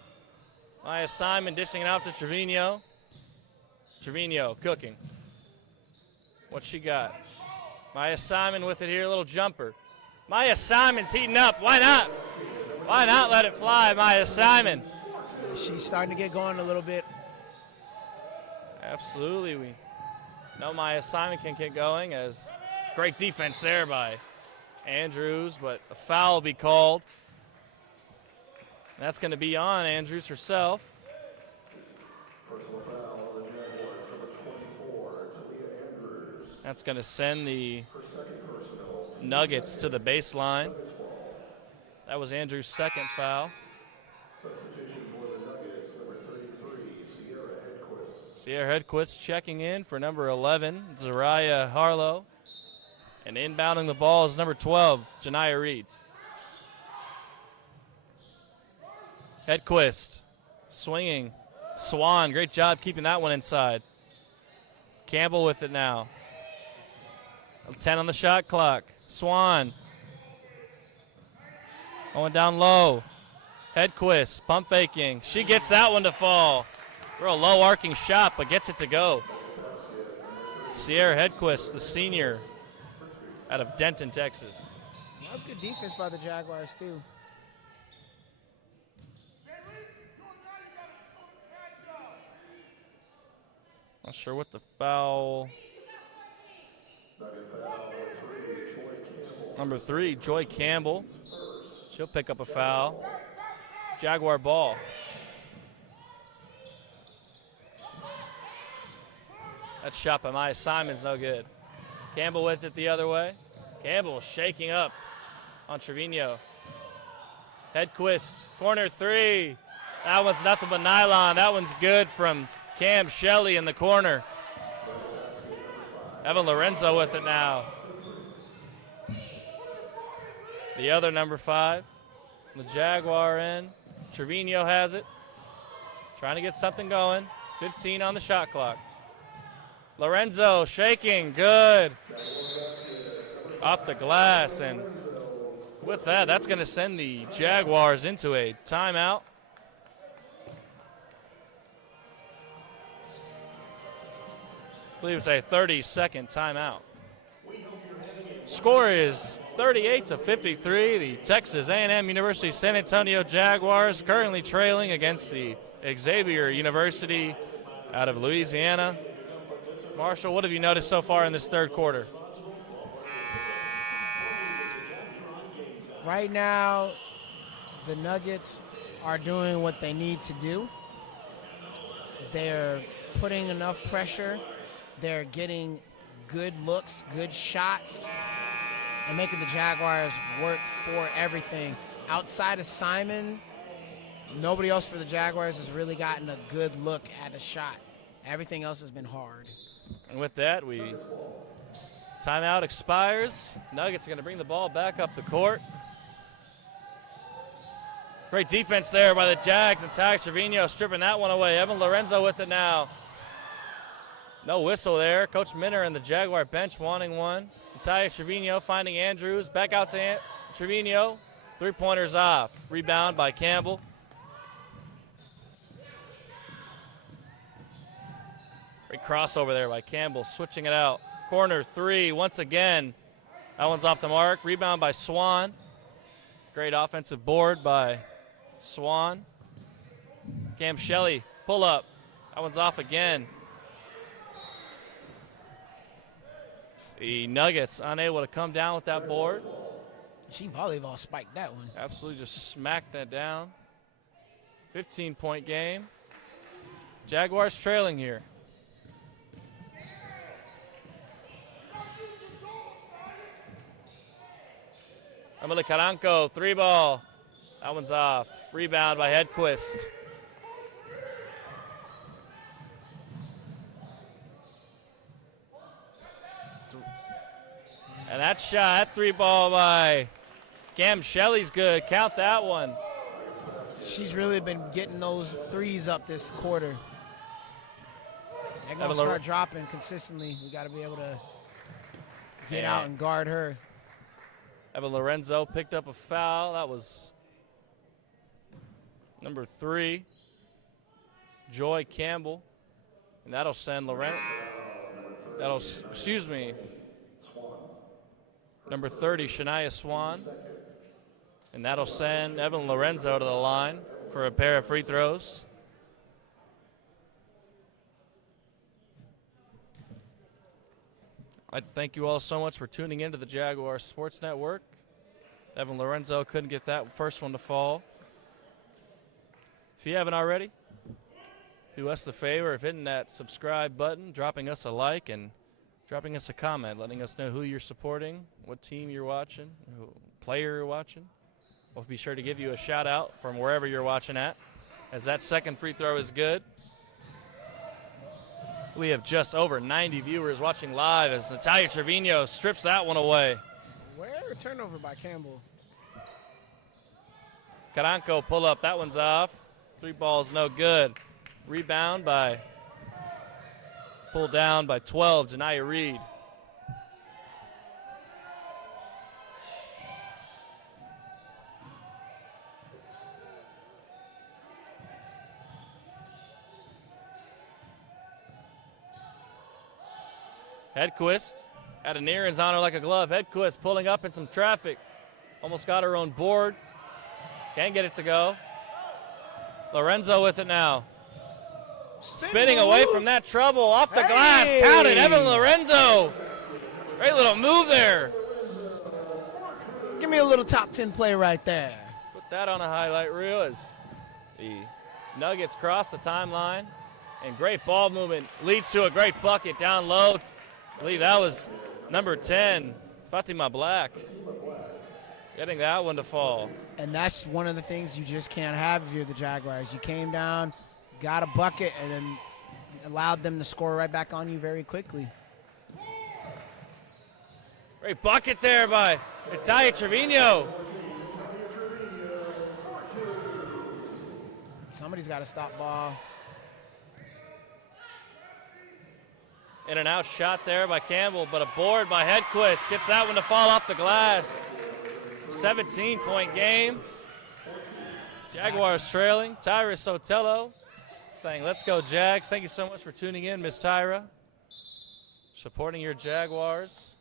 Maya Simon dishing it out to Trevino. Trevino cooking. What she got? Maya Simon with it here, a little jumper. Maya Simon's heating up. Why not? Why not let it fly, Maya Simon? She's starting to get going a little bit. Absolutely. We know Maya Simon can get going, as great defense there by Andrews, but a foul will be called. That's going to be on Andrews herself. Personal foul on the Jaguars, number 24, Talia Andrews. That's going to send the Her second personal. Nuggets to the baseline. That was Andrews' second foul. Substitution for the Nuggets, number 33, Sierra Hedquist. Sierra Hedquist checking in for number 11, Zaria Harlow. And inbounding the ball is number 12, Janiyah Reed. Hedquist swinging. Swan, great job keeping that one inside. Campbell with it now. 10 on the shot clock. Swan. Going down low. Hedquist, pump faking. She gets that one to fall. Real low arcing shot, but gets it to go. Sierra Hedquist, the senior out of Denton, Texas. That was good defense by the Jaguars, too. Not sure what the foul. Number 3, Joy Campbell. She'll pick up a foul. Jaguar ball. That shot by Maya Simon's no good. Campbell with it the other way. Campbell shaking up on Trevino. Hedquist, corner 3. That one's nothing but nylon. That one's good from Cam Shelley in the corner. Evan Lorenzo with it now. The other number 5, the Jaguar end. Trevino has it. Trying to get something going. 15 on the shot clock. Lorenzo shaking, good. Off the glass, and with that, that's going to send the Jaguars into a timeout. I believe it's a 30-second timeout. Score is 38-53. The Texas A&M University San Antonio Jaguars currently trailing against the Xavier University out of Louisiana. Marshall, what have you noticed so far in this third quarter? Right now, the Nuggets are doing what they need to do. They're putting enough pressure. They're getting good looks, good shots, and making the Jaguars work for everything. Outside of Simon, nobody else for the Jaguars has really gotten a good look at a shot. Everything else has been hard. And with that, timeout expires. Nuggets are going to bring the ball back up the court. Great defense there by the Jags, and Ty Trevino stripping that one away. Evan Lorenzo with it now. No whistle there. Coach Minner and the Jaguar bench wanting one. Ty Trevino finding Andrews. Back out to Trevino. Three-pointers off. Rebound by Campbell. Great crossover there by Campbell, switching it out. Corner three once again. That one's off the mark. Rebound by Swan. Great offensive board by Swan. Cam Shelley, pull up. That one's off again. The Nuggets unable to come down with that board. She volleyball spiked that one. Absolutely just smacked that down. 15-point game. Jaguars trailing here. Emily Caranco, three ball. That one's off. Rebound by Hedquist. And that shot, that three ball by Cam Shelley's good. Count that one. She's really been getting those threes up this quarter. They're going to start dropping consistently. We got to be able to get out and guard her. Evan Lorenzo picked up a foul. That was number 3, Joy Campbell. And that'll send Lorenzo. Number 30, Shania Swan. And that'll send Evan Lorenzo to the line for a pair of free throws. I'd thank you all so much for tuning into the Jaguar Sports Network. Evan Lorenzo couldn't get that first one to fall. If you haven't already, do us the favor of hitting that subscribe button, dropping us a like, and dropping us a comment, letting us know who you're supporting, what team you're watching, player you're watching. We'll be sure to give you a shout out from wherever you're watching at, as that second free throw is good. We have just over 90 viewers watching live as Natalia Trevino strips that one away. Where? Turnover by Campbell. Caranco pull up. That one's off. Three balls no good. Rebound by, pulled down by 12, Janiyah Reed. Hedquist had an Aaron's on her like a glove. Hedquist pulling up in some traffic. Almost got her own board. Can't get it to go. Lorenzo with it now. Spinning away from that trouble. Off the glass. Count it. Evan Lorenzo. Great little move there. Give me a little top 10 play right there. Put that on a highlight reel as the Nuggets cross the timeline. And great ball movement leads to a great bucket down low. I believe that was number 10, Fatima Black, getting that one to fall. And that's one of the things you just can't have if you're the Jaguars. You came down, got a bucket, and then allowed them to score right back on you very quickly. Great bucket there by Natalia Trevino. Somebody's got to stop ball. In and out shot there by Campbell, but a board by Hedquist. Gets that one to fall off the glass. 17-point game. Jaguars trailing. Tyra Sotelo saying, let's go Jags. Thank you so much for tuning in, Miss Tyra. Supporting your Jaguars.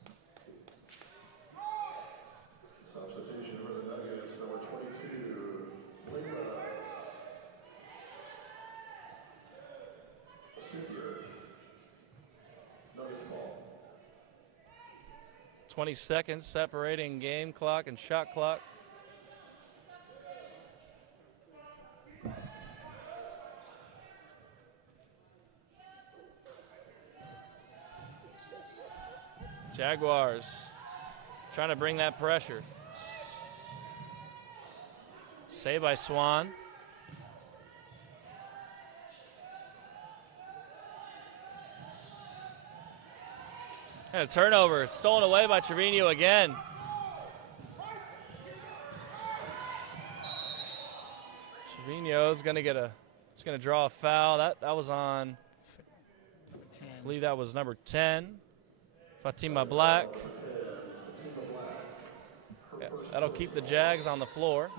Substitution for the Nuggets, number 22, Layla Xavier. Nuggets ball. 20 seconds separating game clock and shot clock. Jaguars trying to bring that pressure. Save by Swan. And a turnover, stolen away by Trevino again. is going to draw a foul. That was on, I believe that was number 10, Fatima Black. Yeah, that'll keep the Jags on the floor.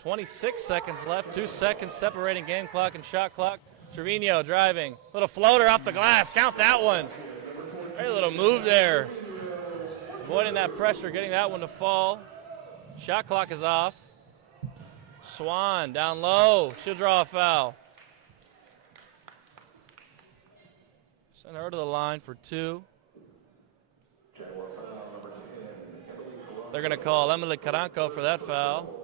26 seconds left, 2 seconds separating game clock and shot clock. Trevino driving, little floater off the glass, count that one. Very little move there. Avoiding that pressure, getting that one to fall. Shot clock is off. Swan down low, she'll draw a foul. Send her to the line for 2. They're going to call Emily Caranco for that foul.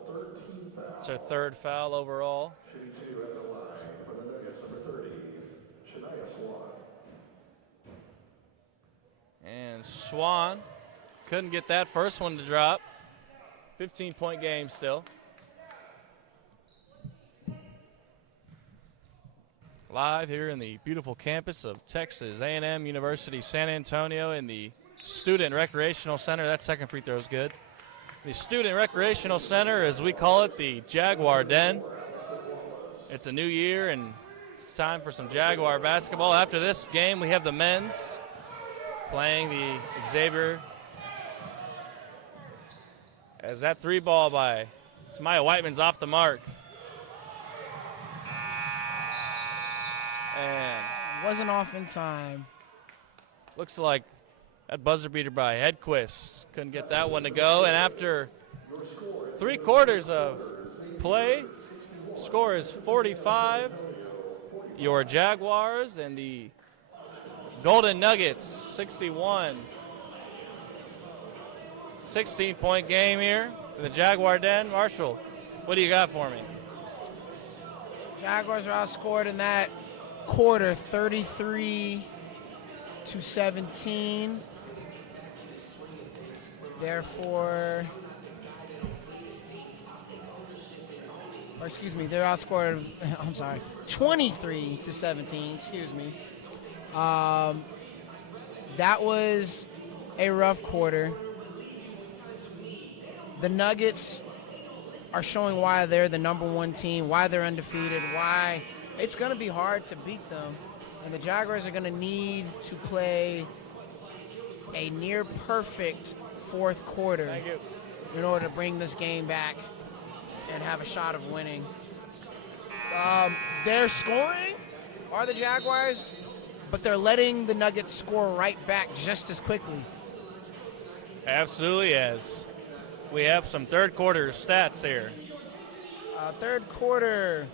It's her 3rd foul overall. And Swan couldn't get that first one to drop. 15-point game still. Live here in the beautiful campus of Texas A&M University San Antonio in the Student Recreational Center. That second free throw is good. The Student Recreational Center, as we call it, the Jaguar Den. It's a new year, and it's time for some Jaguar basketball. After this game, we have the men's playing the Xavier. As that 3 ball by Tamaya Whiteman's off the mark. And wasn't off in time. Looks like that buzzer beater by Hedquist couldn't get that one to go. And after 3 quarters of play, score is 45. Your Jaguars and the Golden Nuggets 61. 16-point game here in the Jaguar Den. Marshall, what do you got for me? Jaguars are outscored in that quarter 33-17. Therefore, they're outscored, 23-17, excuse me. That was a rough quarter. The Nuggets are showing why they're the number 1 team, why they're undefeated, why it's going to be hard to beat them. And the Jaguars are going to need to play a near perfect 4th quarter in order to bring this game back and have a shot of winning. They're scoring, are the Jaguars, but they're letting the Nuggets score right back just as quickly. Absolutely, as we have some 3rd quarter stats here. 3rd quarter,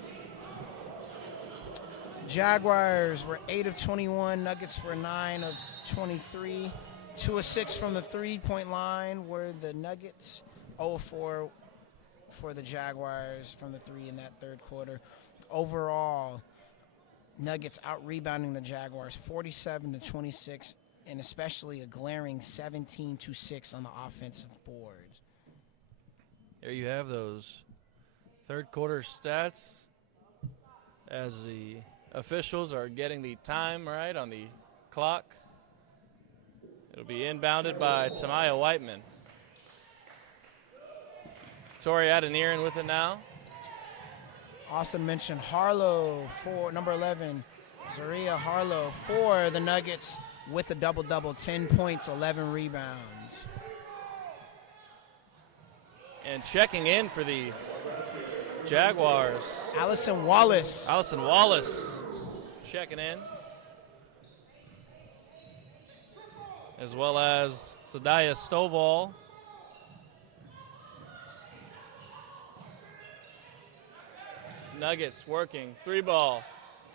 Jaguars were 8 of 21, Nuggets were 9 of 23. 2 of 6 from the 3-point line were the Nuggets. 0 of 4 for the Jaguars from the 3 in that 3rd quarter. Overall, Nuggets out-rebounding the Jaguars 47-26, and especially a glaring 17-6 on the offensive board. There you have those 3rd quarter stats as the officials are getting the time right on the clock. It'll be inbounded by Tamaya Whiteman. Victoria Adeniran with it now. Austin mentioned Harlow for number 11. Zaria Harlow for the Nuggets with a double-double, 10 points, 11 rebounds. And checking in for the Jaguars, Allison Wallace. Allison Wallace checking in, as well as Sadaya Stovall. Nuggets working, 3-ball.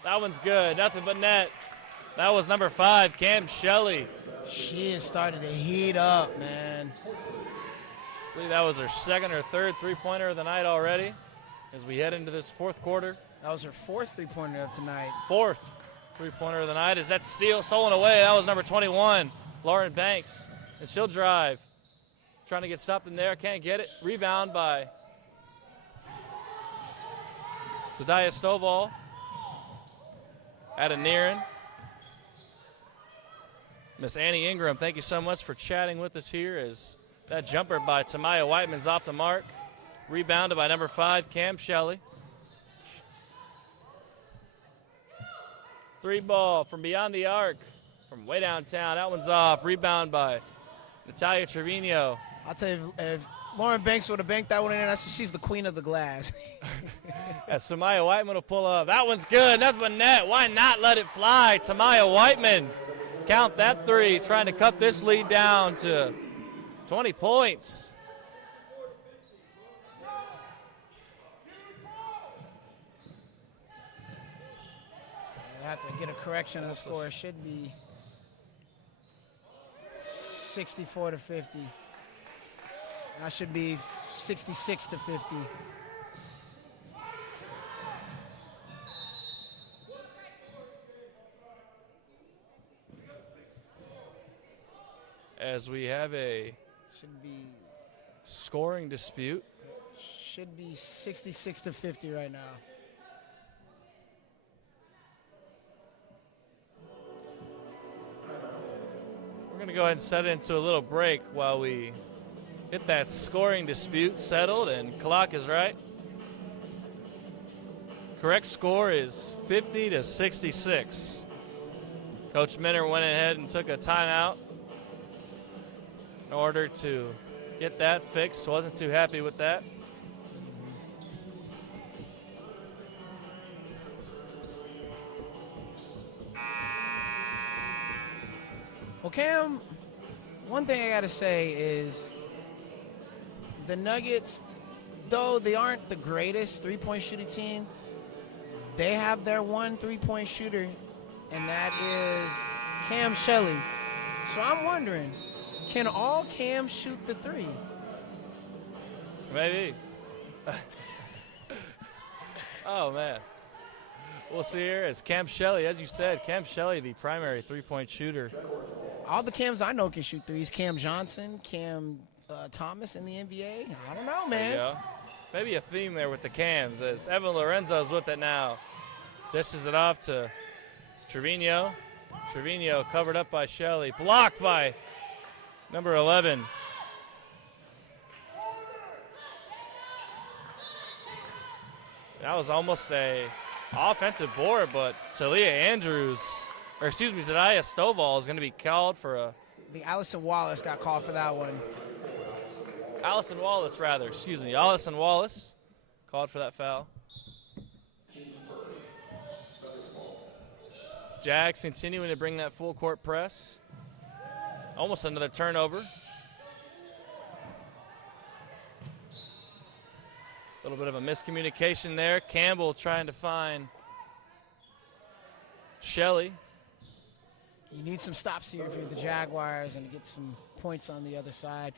That one's good, nothing but net. That was number 5, Cam Shelley. She has started to heat up, man. I believe that was her 2nd or 3rd 3-pointer of the night already as we head into this 4th quarter. That was her 4th 3-pointer of tonight. 4th 3-pointer of the night. Is that steal stolen away? That was number 21, Lauren Banks. And she'll drive. Trying to get something there, can't get it. Rebound by Sadaya Stovall. Adeniran. Miss Annie Ingram, thank you so much for chatting with us here as that jumper by Tamaya Whiteman's off the mark. Rebounded by number 5, Cam Shelley. Three ball from beyond the arc, from way downtown. That one's off. Rebound by Natalia Trevino. I'll tell you, if Lauren Banks would have banked that one in, she's the queen of the glass. As Tamaya Whiteman will pull up. That one's good. Nothing but net. Why not let it fly? Tamaya Whiteman. Count that three. Trying to cut this lead down to 20 points. I have to get a correction of the score. It should be 64 to 50. That should be 66 to 50. As we have a Should be scoring dispute. should be 66 to 50 right now. We're going to go ahead and set it into a little break while we get that scoring dispute settled, and clock is right. Correct score is 50 to 66. Coach Minner went ahead and took a timeout in order to get that fixed. Wasn't too happy with that. Well, Cam, one thing I got to say is the Nuggets, though they aren't the greatest three-point shooting team, they have their one three-point shooter, and that is Cam Shelley. So I'm wondering, can all Cam shoot the three? Maybe. Oh, man. We'll see here as Cam Shelley, as you said, Cam Shelley, the primary three-point shooter. All the Cams I know can shoot threes. Cam Johnson, Cam Thomas in the NBA. I don't know, man. There you go. Maybe a theme there with the Cams as Evan Lorenzo's with it now. Dishes it off to Trevino. Trevino covered up by Shelley. Blocked by number 11. That was almost a offensive board, but Talia Andrews, or excuse me, Zadiah Stovall is going to be called for a... The Allison Wallace got called for that one. Allison Wallace called for that foul. Jags continuing to bring that full court press. Almost another turnover. A little bit of a miscommunication there. Campbell trying to find Shelley. You need some stops here if you're the Jaguars and to get some points on the other side.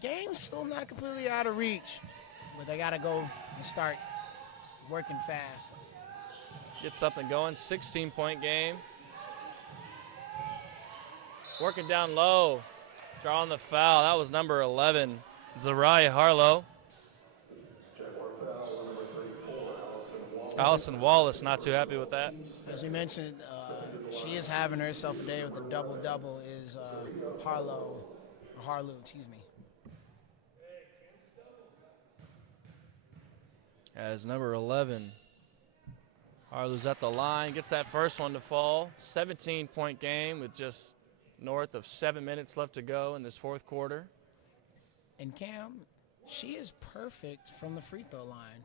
Game's still not completely out of reach, but they got to go and start working fast. Get something going. 16-point game. Working down low. Drawing the foul. That was number 11, Zariah Harlow. Allison Wallace not too happy with that. As you mentioned, she is having herself a day with a double-double is Harlow, excuse me. As number 11, Harlow's at the line, gets that first one to fall. 17-point game with just north of 7 minutes left to go in this fourth quarter. And Cam, she is perfect from the free throw line.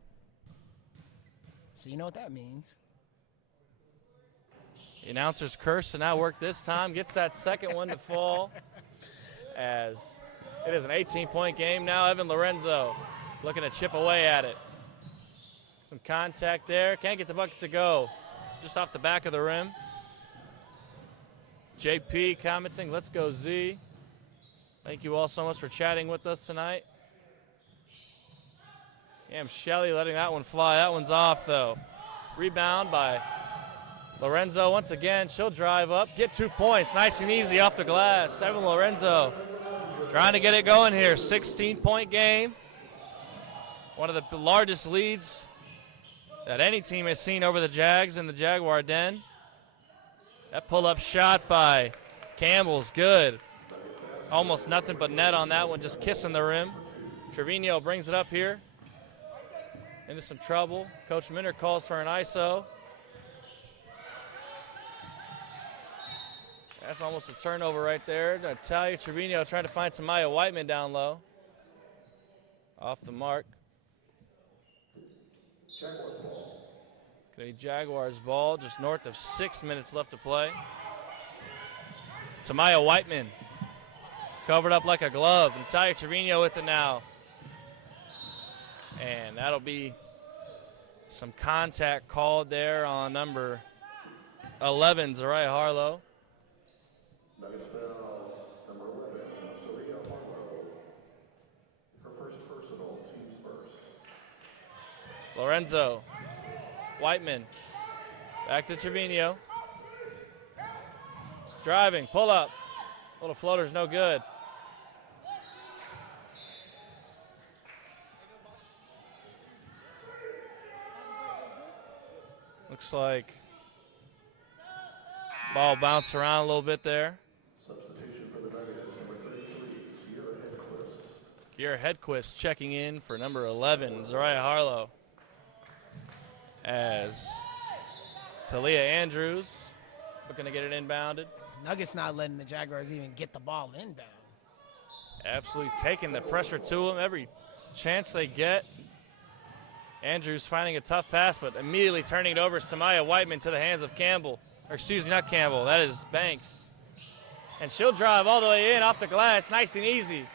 So you know what that means. The announcer's curse to not work this time. Gets that second one to fall as it is an 18-point game now. Evan Lorenzo looking to chip away at it. Some contact there. Can't get the bucket to go. Just off the back of the rim. JP commenting, let's go Z. Thank you all so much for chatting with us tonight. Cam Shelley letting that one fly. That one's off, though. Rebound by Lorenzo once again. She'll drive up, get 2 points. Nice and easy off the glass. Evan Lorenzo trying to get it going here. 16-point game. One of the largest leads that any team has seen over the Jags in the Jaguar Den. That pull-up shot by Campbell's good. Almost nothing but net on that one, just kissing the rim. Trevino brings it up here. Into some trouble. Coach Minner calls for an ISO. That's almost a turnover right there. Natalia Trevino trying to find Tamaya Whiteman down low. Off the mark. Jaguars ball. Gonna be Jaguars ball, just north of 6 minutes left to play. Tamaya Whiteman covered up like a glove. Natalia Trevino with it now. And that'll be some contact called there on number 11, Zariah Harlow. Nuggets foul, number 11, Sophia Harlow. Her first personal, team's first. Lorenzo Whiteman back to Trevino. Driving, pull up. Little floater's no good. Looks like ball bounced around a little bit there. Substitution for the Nuggets, number 33, Sierra Hedquist. Kiera Hedquist checking in for number 11, Zariah Harlow. As Talia Andrews looking to get it inbounded. Nuggets not letting the Jaguars even get the ball inbound. Absolutely taking the pressure to them every chance they get. Andrews finding a tough pass, but immediately turning it over to Tamaya Whiteman to the hands of Campbell. Or excuse me, not Campbell, that is Banks. And she'll drive all the way in off the glass, nice and easy.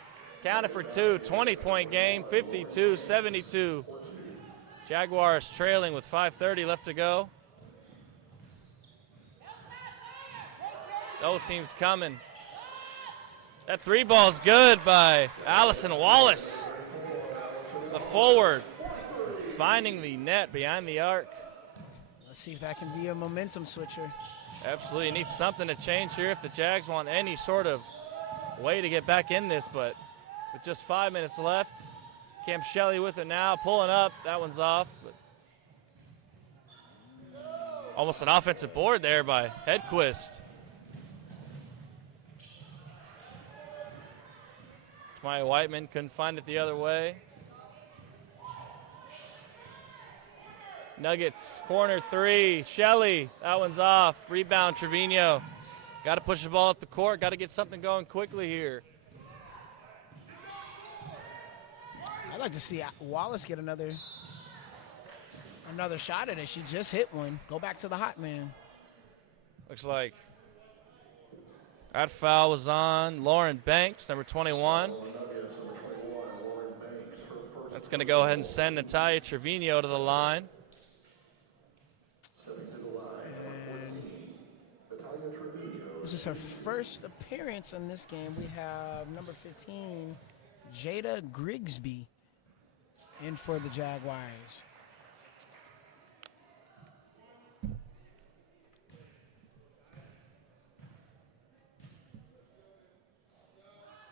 Counted for two, 20-point game, 52-72. Jaguars trailing with 5:30 left to go. Double team's coming. That three ball's good by Allison Wallace. The forward finding the net behind the arc. Let's see if that can be a momentum switcher. Absolutely needs something to change here if the Jags want any sort of way to get back in this, but with just 5 minutes left, Cam Shelley with it now, pulling up. That one's off. But almost an offensive board there by Hedquist. Tamaya Whiteman couldn't find it the other way. Nuggets, corner three, Shelley, that one's off. Rebound, Trevino. Got to push the ball up the court, got to get something going quickly here. I'd like to see Wallace get another shot at it. She just hit one. Go back to the hot man. Looks like that foul was on Lauren Banks, number 21. That's going to go ahead and send Natalia Trevino to the line. This is her first appearance in this game. We have number 15, Jada Grigsby, in for the Jaguars.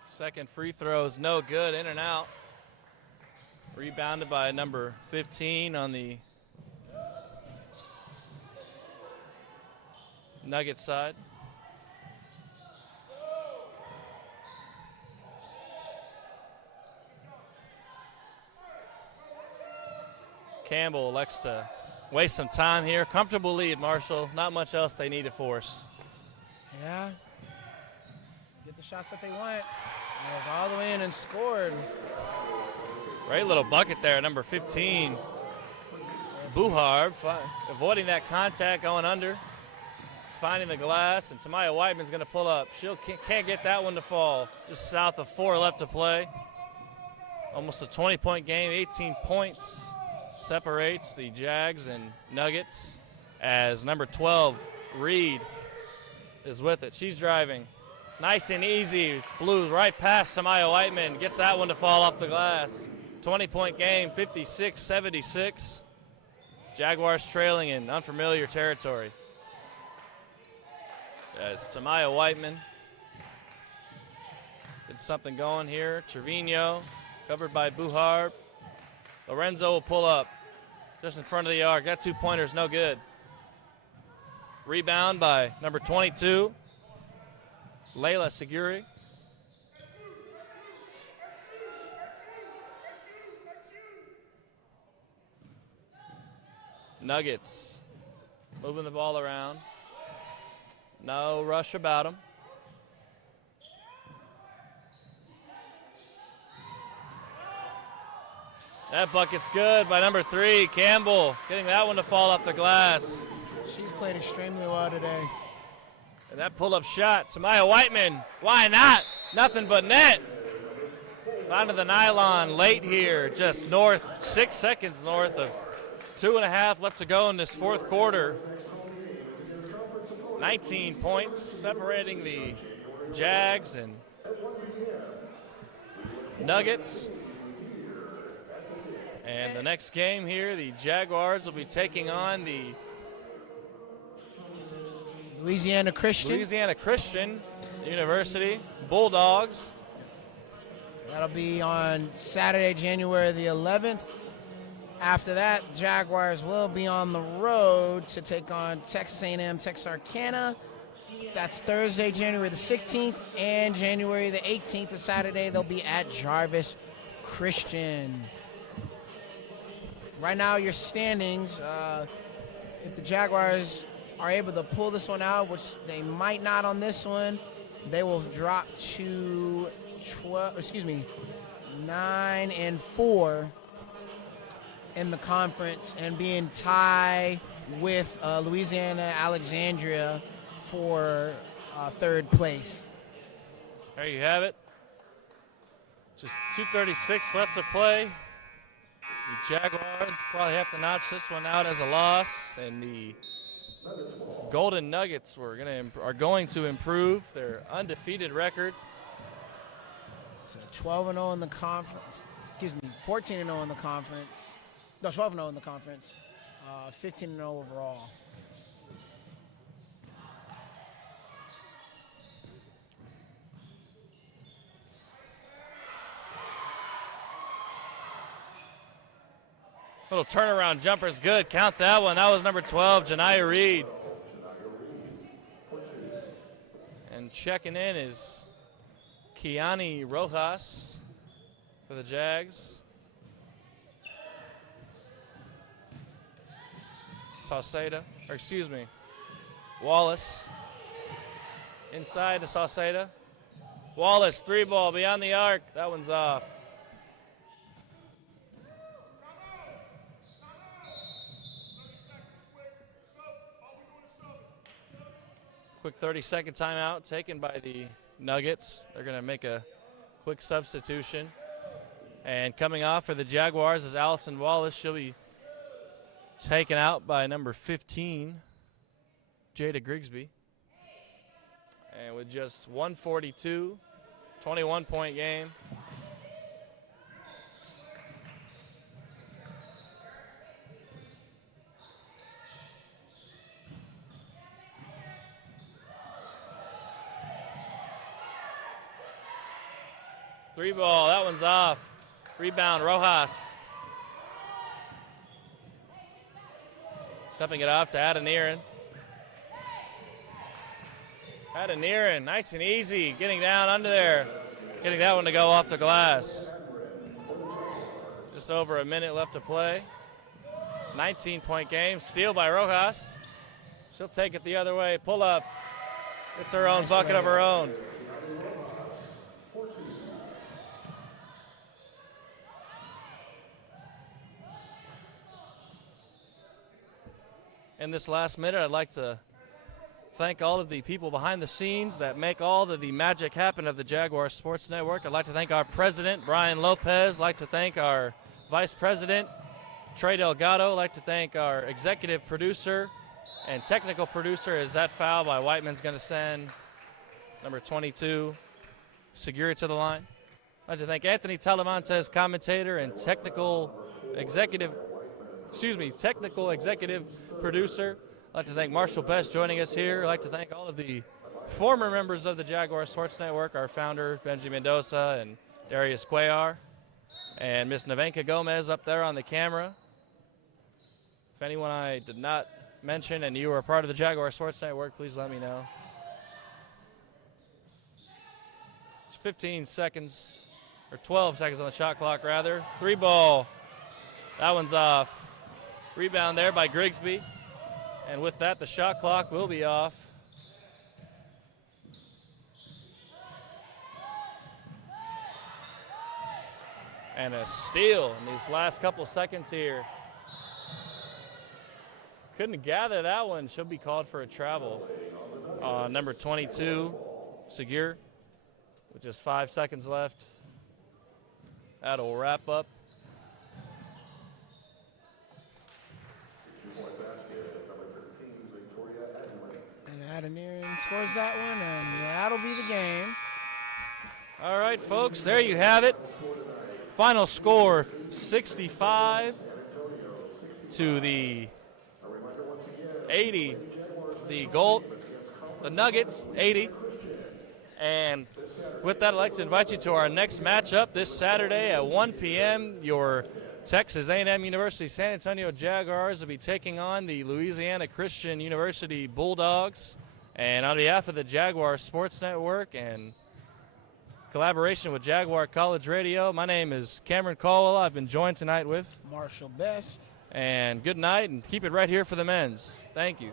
Second free throw is no good, in and out. Rebounded by number 15 on the Nuggets side. Campbell elects to waste some time here. Comfortable lead, Marshall. Not much else they need to force. Yeah. Get the shots that they want. And it was all the way in and scored. Great little bucket there, number 15. Buharb avoiding that contact, going under. Finding the glass, and Tamaya Whiteman's going to pull up. She can't get that one to fall. Just south of 4 left to play. Almost a 20-point game, 18 points. Separates the Jags and Nuggets as number 12, Reed, is with it. She's driving. Nice and easy. Blew right past Tamaya Whiteman. Gets that one to fall off the glass. 20-point game, 56-76. Jaguars trailing in unfamiliar territory. As Tamaya Whiteman gets something going here. Trevino covered by Buharb. Lorenzo will pull up just in front of the arc. That two-pointer's no good. Rebound by number 22, Layla Seguri. Nuggets moving the ball around. No rush about them. That bucket's good by number 3, Campbell, getting that one to fall off the glass. She's played extremely well today. And that pull-up shot, Tamaya Whiteman, why not? Nothing but net. Onto the nylon late here, just north, 6 seconds north of 2.5 left to go in this fourth quarter. 19 points separating the Jags and Nuggets. And the next game here, the Jaguars will be taking on the Louisiana Christian University Bulldogs. That'll be on Saturday, January the 11th. After that, Jaguars will be on the road to take on Texas A&M Texarkana. That's Thursday, January the 16th, and January the 18th, a Saturday, they'll be at Jarvis Christian. Right now, your standings, if the Jaguars are able to pull this one out, which they might not on this one, they will drop to 9-4 in the conference and be in tie with Louisiana Alexandria for third place. There you have it. Just 2:36 left to play. The Jaguars probably have to notch this one out as a loss, and the Golden Nuggets are going to improve their undefeated record. So 12-0 in the conference. 14-0 in the conference. No, 12-0 in the conference. 15-0 overall. Little turnaround jumper's good. Count that one. That was number 12, Janiyah Reed. And checking in is Kiani Rojas for the Jags. Wallace. Inside to Sauceda. Wallace, 3-ball beyond the arc. That one's off. Quick 30-second timeout taken by the Nuggets. They're going to make a quick substitution. And coming off for the Jaguars is Allison Wallace. She'll be taken out by number 15, Jada Grigsby. And with just 1:42, 21-point game. Three-ball, that one's off. Rebound, Rojas. Dumping it off to Adeniran. Adeniran, nice and easy, getting down under there. Getting that one to go off the glass. Just over a minute left to play. 19-point game, steal by Rojas. She'll take it the other way, pull up. It's her own bucket of her own. In this last minute, I'd like to thank all of the people behind the scenes that make all of the magic happen of the Jaguar Sports Network. I'd like to thank our president, Brian Lopez. I'd like to thank our vice president, Trey Delgado. I'd like to thank our executive producer and technical producer. As that foul by Whiteman's going to send number 22, Segura, to the line. I'd like to thank Anthony Talamontes, commentator and technical executive producer. I'd like to thank Marshall Best joining us here. I'd like to thank all of the former members of the Jaguar Sports Network, our founder, Benji Mendoza and Darius Cuellar, and Miss Nevenka Gomez up there on the camera. If anyone I did not mention and you are a part of the Jaguar Sports Network, please let me know. It's 15 seconds, or 12 seconds on the shot clock, rather. Three-ball. That one's off. Rebound there by Grigsby. And with that, the shot clock will be off. And a steal in these last couple seconds here. Couldn't gather that one. She'll be called for a travel. Number 22, Xavier, with just 5 seconds left. That'll wrap up. And Adoniran scores that one, and that'll be the game. All right, folks, there you have it. Final score, 65 to the 80. The Nuggets, 80. And with that, I'd like to invite you to our next matchup this Saturday at 1 p.m. Your Texas A&M University San Antonio Jaguars will be taking on the Louisiana Christian University Bulldogs. And on behalf of the Jaguar Sports Network and collaboration with Jaguar College Radio, my name is Cameron Caldwell. I've been joined tonight with Marshall Best. And good night, and keep it right here for the men's. Thank you.